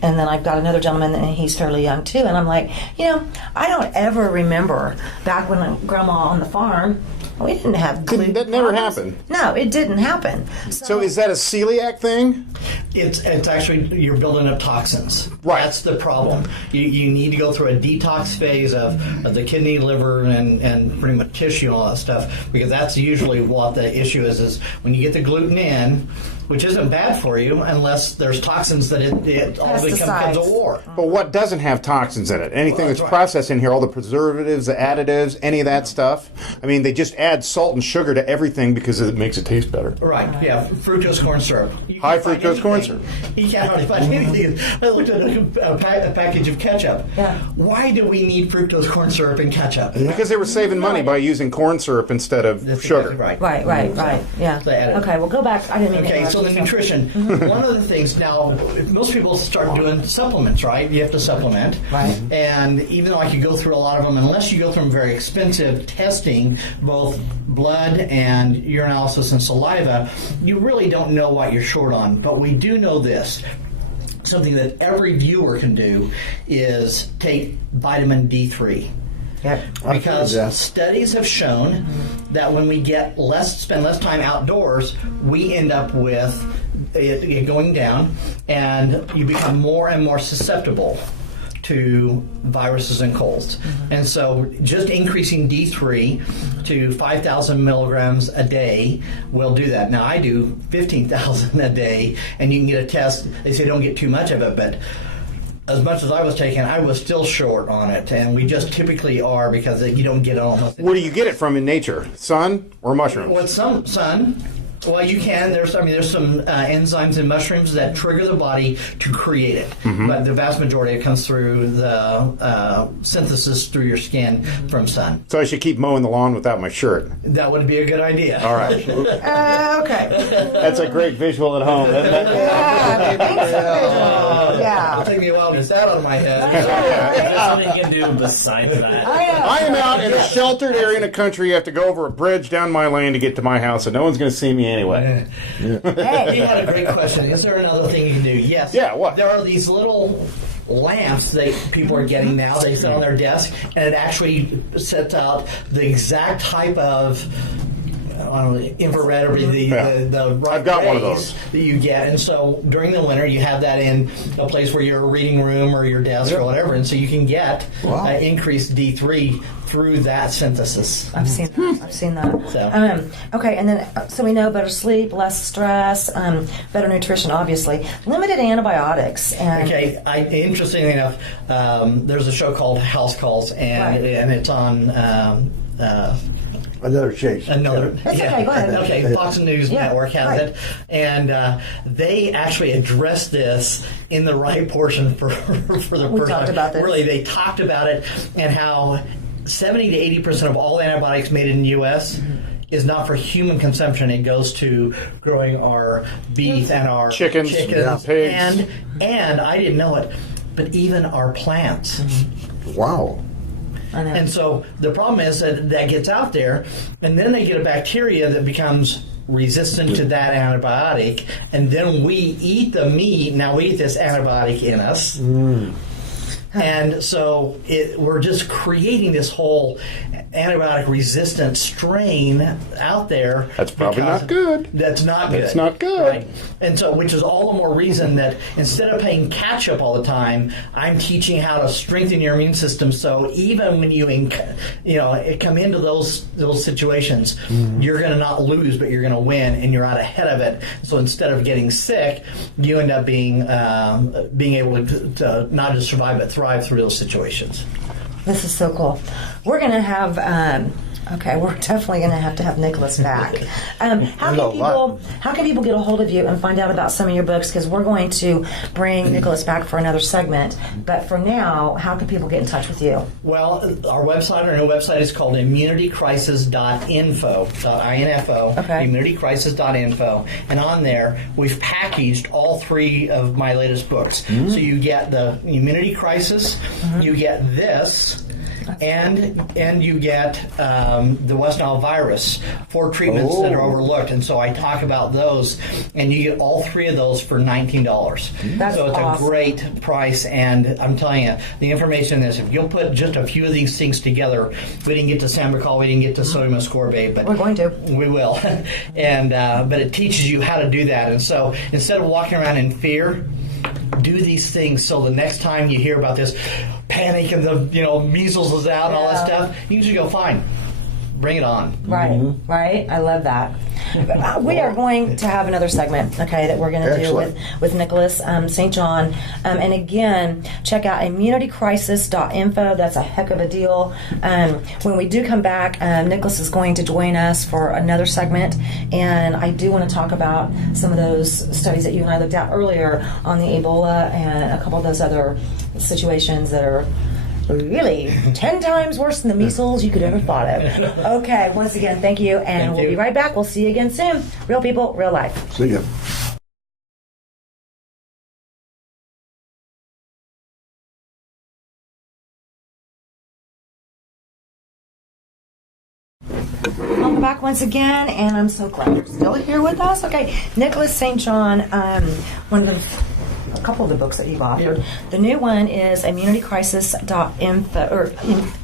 then I've got another gentleman, and he's fairly young too, and I'm like, I don't ever remember back when Grandma on the farm, we didn't have gluten. That never happened. No, it didn't happen. So is that a celiac thing? It's actually, you're building up toxins. Right. That's the problem. You need to go through a detox phase of the kidney, liver, and pretty much tissue and all that stuff, because that's usually what the issue is when you get the gluten in, which isn't bad for you unless there's toxins that it all becomes a war. But what doesn't have toxins in it? Anything that's processed in here, all the preservatives, the additives, any of that stuff. I mean, they just add salt and sugar to everything because it makes it taste better. Right, yeah. Fructose corn syrup. High fructose corn syrup. You can't hardly find anything. I looked at a package of ketchup. Yeah. Why do we need fructose corn syrup in ketchup? Because they were saving money by using corn syrup instead of sugar. Exactly right. Yeah. Okay, well, go back. I didn't mean to. So the nutrition. One of the things now, most people start doing supplements, right? You have to supplement. Right. And even though I could go through a lot of them, unless you go through very expensive testing, both blood and urinalysis and saliva, you really don't know what you're short on. But we do know this. Something that every viewer can do is take vitamin D3. Yep. Because studies have shown that when we spend less time outdoors, we end up with it going down, and you become more and more susceptible to viruses and colds. And so just increasing D3 to 5,000 milligrams a day will do that. Now I do 15,000 a day, and you can get a test. They say don't get too much of it, but as much as I was taking, I was still short on it, and we just typically are because you don't get almost. Where do you get it from in nature? Sun or mushrooms? With some sun. Well, you can. There's some enzymes in mushrooms that trigger the body to create it, but the vast majority of it comes through the synthesis through your skin from sun. So I should keep mowing the lawn without my shirt. That would be a good idea. All right. Okay. That's a great visual at home, isn't it? It'll take me a while to get that out of my head. That's what you can do besides that. I am out in a sheltered area in the country. You have to go over a bridge down my lane to get to my house, and no one's going to see me anyway. Hey, you had a great question. Is there another thing you can do? Yes. Yeah, what? There are these little lamps that people are getting now. They sit on their desk, and it actually sets out the exact type of infrared or the right I've got rays one of those that you get. And so during the winter, you have that in a place where your reading room or your desk or whatever, and so you can get increased D3 through that synthesis. I've seen that. So. Okay, and then so we know better sleep, less stress, better nutrition, obviously. Limited antibiotics. And Okay, interestingly enough, there's a show called House Calls, and it's on. Another chase. okay, go ahead. Okay, Fox News Network has it, and they actually addressed this in the right portion for the We talked about this. Really, they talked about it and how 70 to 80% of all antibiotics made in the U.S. is not for human consumption. It goes to growing our beef and our chickens, pigs, and I didn't know it, but even our plants. Wow. And so the problem is that gets out there, and then they get a bacteria that becomes resistant to that antibiotic, and then we eat the meat. Now we eat this antibiotic in us. And so we're just creating this whole antibiotic-resistant strain out there. That's probably not good. That's not good. That's not good. Right. And so, which is all the more reason that instead of playing catch-up all the time, I'm teaching how to strengthen your immune system. So even when you come into those situations, you're going to not lose, but you're going to win, and you're out ahead of it. So instead of getting sick, you end up being able to not just survive but thrive through those situations. This is so cool. We're going to have, we're definitely going to have Nicholas back. How can people get a hold of you and find out about some of your books? Because we're going to bring Nicholas back for another segment. But for now, how can people get in touch with you? Well, our new website is called immunitycrisis.info, immunitycrisis.info. And on there, we've packaged all 3 of my latest books. So you get the Immunity Crisis, you get this, and you get the West Nile virus, 4 treatments that are overlooked. And so I talk about those, and you get all 3 of those for $19. So it's awesome. a great price, and I'm telling you, the information in this, if you'll put just a few of these things together, we didn't get to Sambucol, we didn't get to sodium ascorbate, but We're going to. We will. And but it teaches you how to do that. And so instead of walking around in fear, do these things so the next time you hear about this panic and the measles is out and all that stuff, you can just go, fine, bring it on. Right. I love that. We are going to have another segment, that we're going to do with Nicholas St. John. And again, check out immunitycrisis.info. That's a heck of a deal. When we do come back, Nicholas is going to join us for another segment. And I do want to talk about some of those studies that you and I looked at earlier on the Ebola and a couple of those other situations that are really 10 times worse than the measles you could ever thought of. Okay, once again, thank you, and we'll be right back. We'll see you again soon. Real people, real life. See ya. Welcome back once again, and I'm so glad you're still here with us. Okay, Nicholas St. John, one of a couple of the books that you've authored. The new one is immunitycrisis.info, or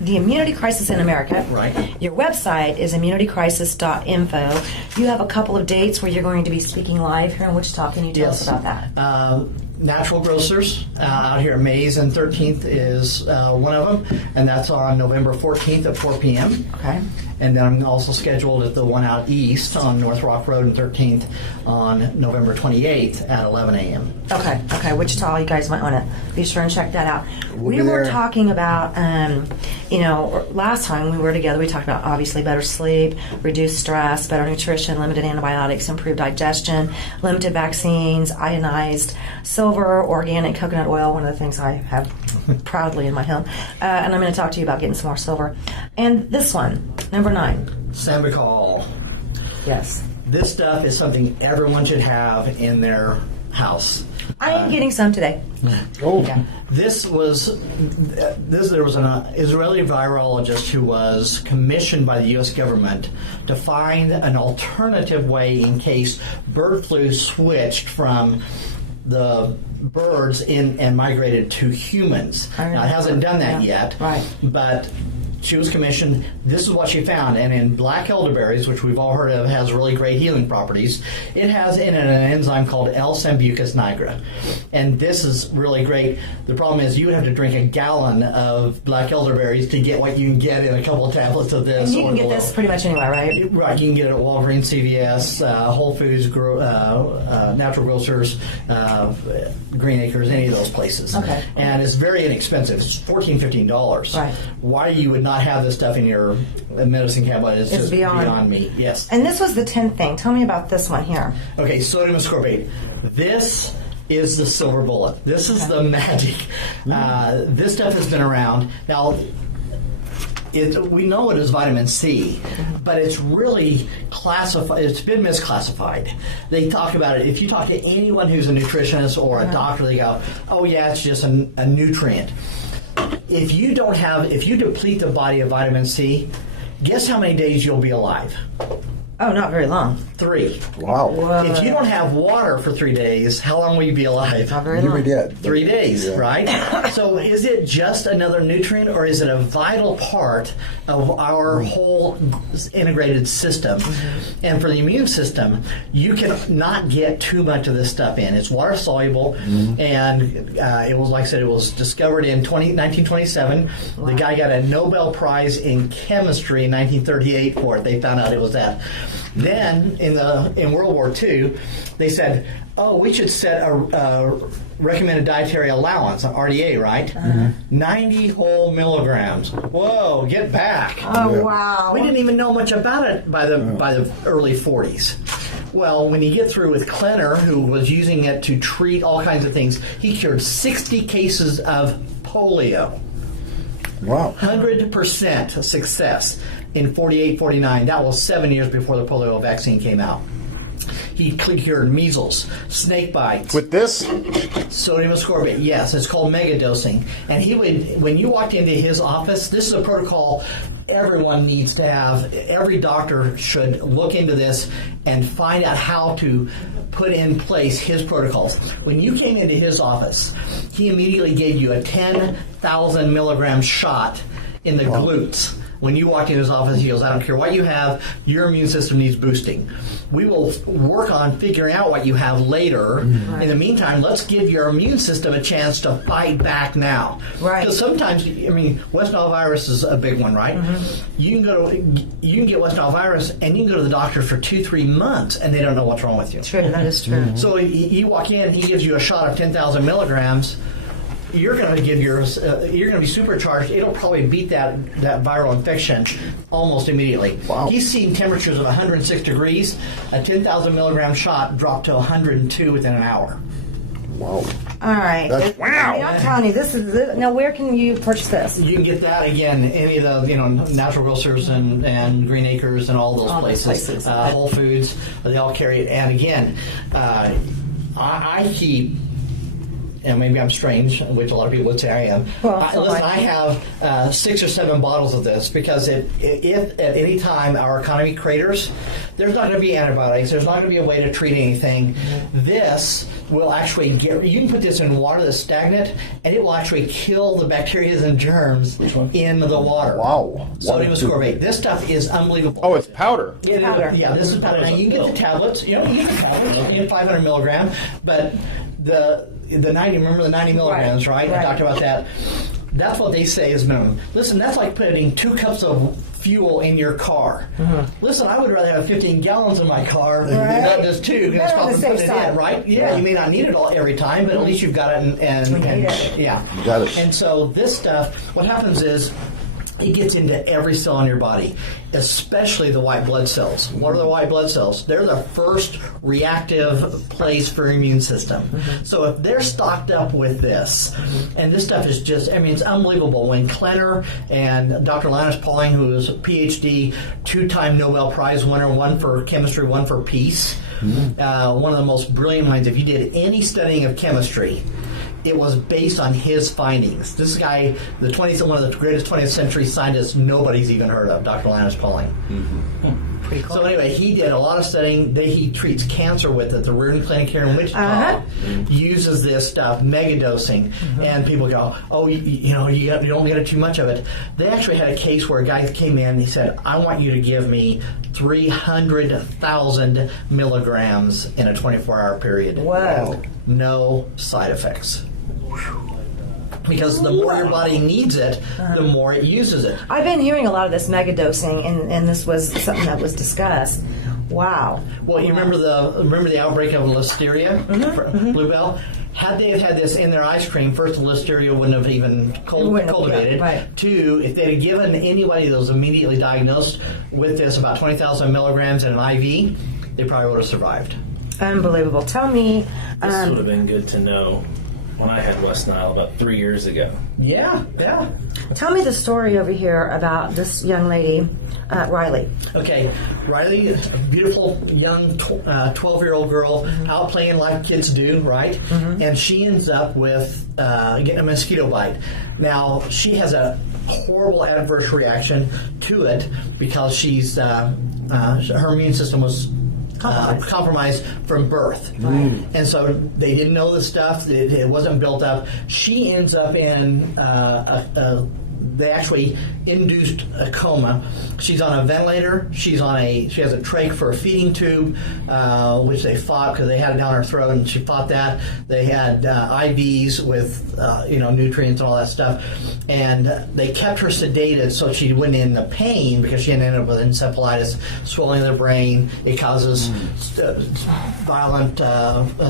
the Immunity Crisis in America. Right. Your website is immunitycrisis.info. You have a couple of dates where you're going to be speaking live here in Wichita. Can you tell us about that? Natural Grocers out here at Mays and 13th is one of them, and that's on November 14th at 4 p.m. Okay. And then I'm also scheduled at the one out east on North Rock Road and 13th on November 28th at 11 a.m. Okay, Wichita, you guys might want to be sure and check that out. We'll We be were there. talking about, last time we were together, we talked about obviously better sleep, reduced stress, better nutrition, limited antibiotics, improved digestion, limited vaccines, ionized silver, organic coconut oil, one of the things I have proudly in my home. And I'm going to talk to you about getting some more silver. And this one, number 9. Sambucol. Yes. This stuff is something everyone should have in their house. I am getting some today. Oh, Yeah. There was an Israeli virologist who was commissioned by the U.S. government to find an alternative way in case bird flu switched from the birds and migrated to humans. Now, it hasn't done that yet, Right. but she was commissioned. This is what she found. And in black elderberries, which we've all heard of, has really great healing properties, it has in it an enzyme called L-Sambucus nigra. And this is really great. The problem is you would have to drink a gallon of black elderberries to get what you can get in a couple of tablets of this. And you can get this pretty much anywhere, right? Right, you can get it at Walgreens, CVS, Whole Foods, Natural Grocers, Green Acres, any of those places. Okay. And it's very inexpensive. It's $14, $15. Right. Why you would not have this stuff in your medicine cabinet is It's just beyond me. Yes. And this was the 10th thing. Tell me about this one here. Okay, sodium ascorbate. This is the silver bullet. This is the magic. This stuff has been around. Now, we know it is vitamin C, but it's really classified. It's been misclassified. They talk about it. If you talk to anyone who's a nutritionist or a doctor, they go, "Oh yeah, it's just a nutrient." If you deplete the body of vitamin C, guess how many days you'll be alive? Oh, not very long. 3. wow. If you don't have water for 3 days, how long will you be alive? Not very You'll long. be dead. 3 days, Yeah. right? So is it just another nutrient, or is it a vital part of our whole integrated system? And for the immune system, you can not get too much of this stuff in. It's water soluble, and it was, like I said, it was discovered in 1927. The guy got a Nobel Prize in chemistry in 1938 for it. They found out it was that. Then in World War II, they said, "Oh, we should set a recommended dietary allowance, an RDA, right? 90 whole milligrams. Whoa, get back! Oh, wow. We didn't even know much about it by the early 40s. Well, when you get through with Klenner, who was using it to treat all kinds of things, he cured 60 cases of polio. Wow. 100% success in 48, 49. That was 7 years before the polio vaccine came out. He cured measles, snake bites. With this? Sodium ascorbate, yes. It's called megadosing. And he would, when you walked into his office, this is a protocol everyone needs to have. Every doctor should look into this and find out how to put in place his protocols. When you came into his office, he immediately gave you a 10,000 milligram shot in the glutes. When you walked in his office, he goes, "I don't care what you have, your immune system needs boosting. We will work on figuring out what you have later. In the meantime, let's give your immune system a chance to fight back now." Right. Because sometimes, West Nile virus is a big one, right? You can get West Nile virus, and you can go to the doctor for 2-3 months, and they don't know what's wrong with you. True, that is true. So you walk in, he gives you a shot of 10,000 milligrams. You're going to be supercharged. It'll probably beat that viral infection almost immediately. Wow. He's seen temperatures of 106 degrees. A 10,000 milligram shot dropped to 102 within an hour. Wow. All right. Wow. I'm telling you, this is it. Now, where can you purchase this? You can get that again any of the Natural Grocers and Green Acres and all those All those places. places. Whole Foods, they all carry it. And again, I keep. And maybe I'm strange, which a lot of people would say I am. Well, I have 6 or 7 bottles of this because if at any time our economy craters, there's not going to be antibiotics. There's not going to be a way to treat anything. This will actually you can put this in water that's stagnant, and it will actually kill the bacteria and germs in the water. Wow. Sodium ascorbate. This stuff is unbelievable. Oh, it's powder. Powder. Yeah, this is powder. Now, you can get the tablets. You can get the tablets. You get 500 milligram, but the 90. Remember the 90 milligrams, right? I talked about that. That's what they say is minimum. Listen, that's like putting 2 cups of fuel in your car. Listen, I would rather have 15 gallons in my car than not just 2. Because it's putting it in, right? Yeah, you may not need it all every time, but at least you've got it. Yeah. Got it. And so this stuff, what happens is, it gets into every cell in your body, especially the white blood cells. What are the white blood cells? They're the first reactive place for your immune system. So if they're stocked up with this, and this stuff is just, I mean, it's unbelievable. When Klenner and Dr. Linus Pauling, who is a PhD, 2-time Nobel Prize winner, 1 for chemistry, 1 for peace, one of the most brilliant minds. If you did any studying of chemistry, it was based on his findings. This guy, one of the greatest 20th century scientists nobody's even heard of, Dr. Linus Pauling. Pretty cool. So anyway, he did a lot of studying. He treats cancer with it. The Reardon Clinic here in Wichita uses this stuff, megadosing, and people go, "Oh, you don't get too much of it." They actually had a case where a guy came in and he said, "I want you to give me 300,000 milligrams in a 24-hour period." Wow. No side effects. Because the more your body needs it, the more it uses it. I've been hearing a lot of this megadosing, and this was something that was discussed. Wow. Well, you remember the outbreak of listeria, bluebell? Had they have had this in their ice cream, first, the listeria wouldn't have even cultivated. Yeah, right. 2, if they'd have given anybody that was immediately diagnosed with this about 20,000 milligrams in an IV, they probably would have survived. Unbelievable. Tell me. This would have been good to know when I had West Nile about 3 years ago. Yeah. Tell me the story over here about this young lady, Riley. Okay, Riley, a beautiful young 12-year-old girl, out playing like kids do, right? And she ends up with getting a mosquito bite. Now, she has a horrible adverse reaction to it because she's her immune system was compromised from birth. And so they didn't know the stuff. It wasn't built up. She ends up in they actually induced a coma. She's on a ventilator. She has a trach for a feeding tube, which they fought because they had it down her throat, and she fought that. They had IVs with nutrients and all that stuff, and they kept her sedated so she wouldn't end up pain because she ended up with encephalitis, swelling of the brain. It causes violent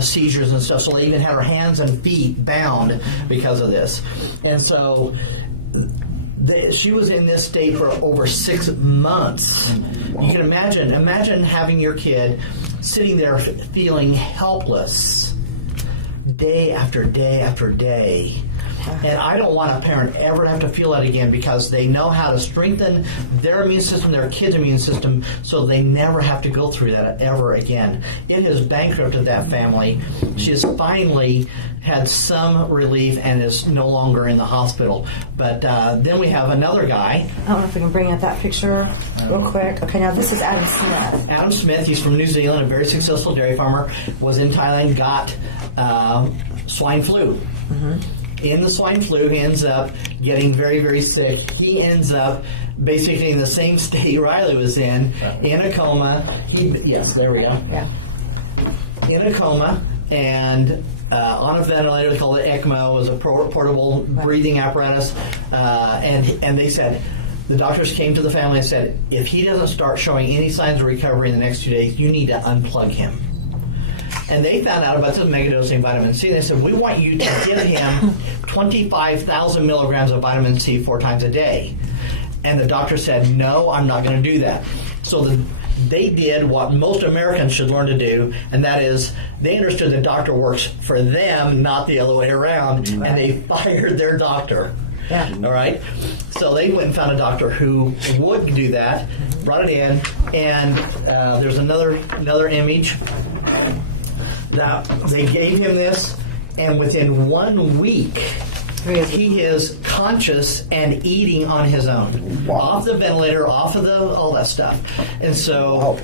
seizures and stuff. So they even had her hands and feet bound because of this, and so. She was in this state for over 6 months. You can imagine having your kid sitting there feeling helpless day after day after day. And I don't want a parent ever to have to feel that again because they know how to strengthen their immune system, their kid's immune system, so they never have to go through that ever again. It has bankrupted that family. She has finally had some relief and is no longer in the hospital. But then we have another guy. I don't know if we can bring up that picture real quick. Okay, now this is Adam Smith. Adam Smith, he's from New Zealand, a very successful dairy farmer, was in Thailand, got swine flu. In the swine flu, he ends up getting very, very sick. He ends up basically in the same state Riley was in a coma. Yes, there we go. Yeah. In a coma and on a ventilator called an ECMO, was a portable breathing apparatus, and they said. The doctors came to the family and said, if he doesn't start showing any signs of recovery in the next 2 days, you need to unplug him. And they found out about this megadosing vitamin C. They said, we want you to give him 25,000 milligrams of vitamin C 4 times a day. And the doctor said, no, I'm not going to do that. So they did what most Americans should learn to do, and that is they understood the doctor works for them, not the other way around, and they fired their doctor. Yeah. All right. So they went and found a doctor who would do that, brought it in, and there's another image. Now, they gave him this, and within 1 week, he is conscious and eating on his own. Wow. Off the ventilator, off of all that stuff. And so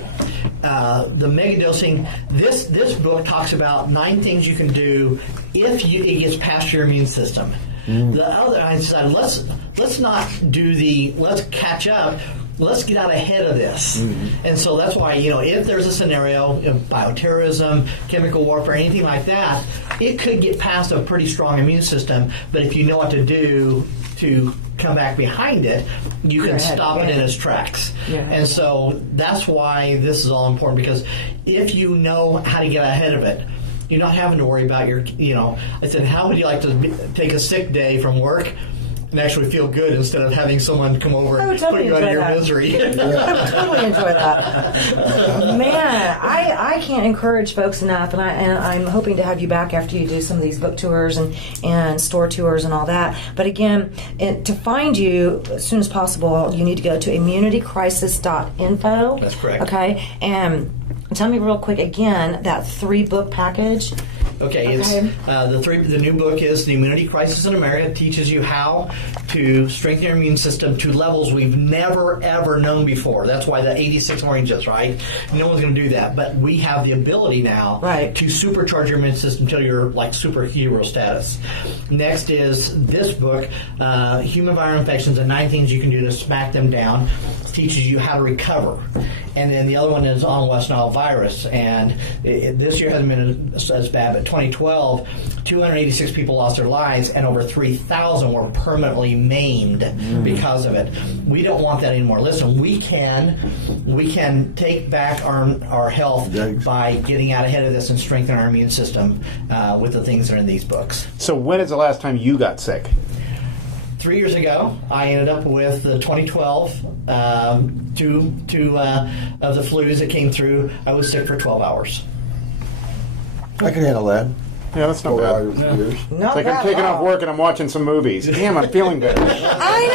the megadosing, this book talks about 9 things you can do if it gets past your immune system. The other, I decided let's not do let's catch up. Let's get out ahead of this. And so that's why, if there's a scenario of bioterrorism, chemical warfare, anything like that, it could get past a pretty strong immune system. But if you know what to do to come back behind it, you can stop it in its tracks. And so that's why this is all important, because if you know how to get ahead of it, you're not having to worry about I said, how would you like to take a sick day from work and actually feel good instead of having someone come over and put you out of your misery? I would totally enjoy that. Man, I can't encourage folks enough, and I'm hoping to have you back after you do some of these book tours and store tours and all that. But again, to find you as soon as possible, you need to go to immunitycrisis.info. That's correct. Okay, and tell me real quick again that 3-book package. Okay. It's the new book is The Immunity Crisis in America. It teaches you how to strengthen your immune system to levels we've never, ever known before. That's why the 86 oranges, right? No one's going to do that. But we have the ability now to supercharge your immune system until you're like superhero status. Next is this book, Human Viral Infections and 9 Things You Can Do to Smack Them Down. It teaches you how to recover. And then the other one is on West Nile virus. And this year hasn't been as bad, but 2012, 286 people lost their lives, and over 3,000 were permanently maimed because of it. We don't want that anymore. Listen, we can take back our health by getting out ahead of this and strengthen our immune system with the things that are in these books. So when is the last time you got sick? 3 years ago, I ended up with the 2012 two of the flus that came through. I was sick for 12 hours. I can handle that. Yeah, that's not bad. Years. It's like I'm taking off work and I'm watching some movies. Damn, I'm feeling better. I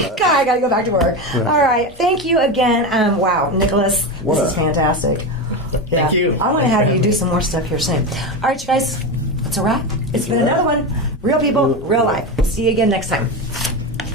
know. God, I got to go back to work. All right. Thank you again. Wow, Nicholas, this is fantastic. Thank you. I want to have you do some more stuff here soon. All right, you guys, it's a wrap. It's been another one. Real people, real life. See you again next time.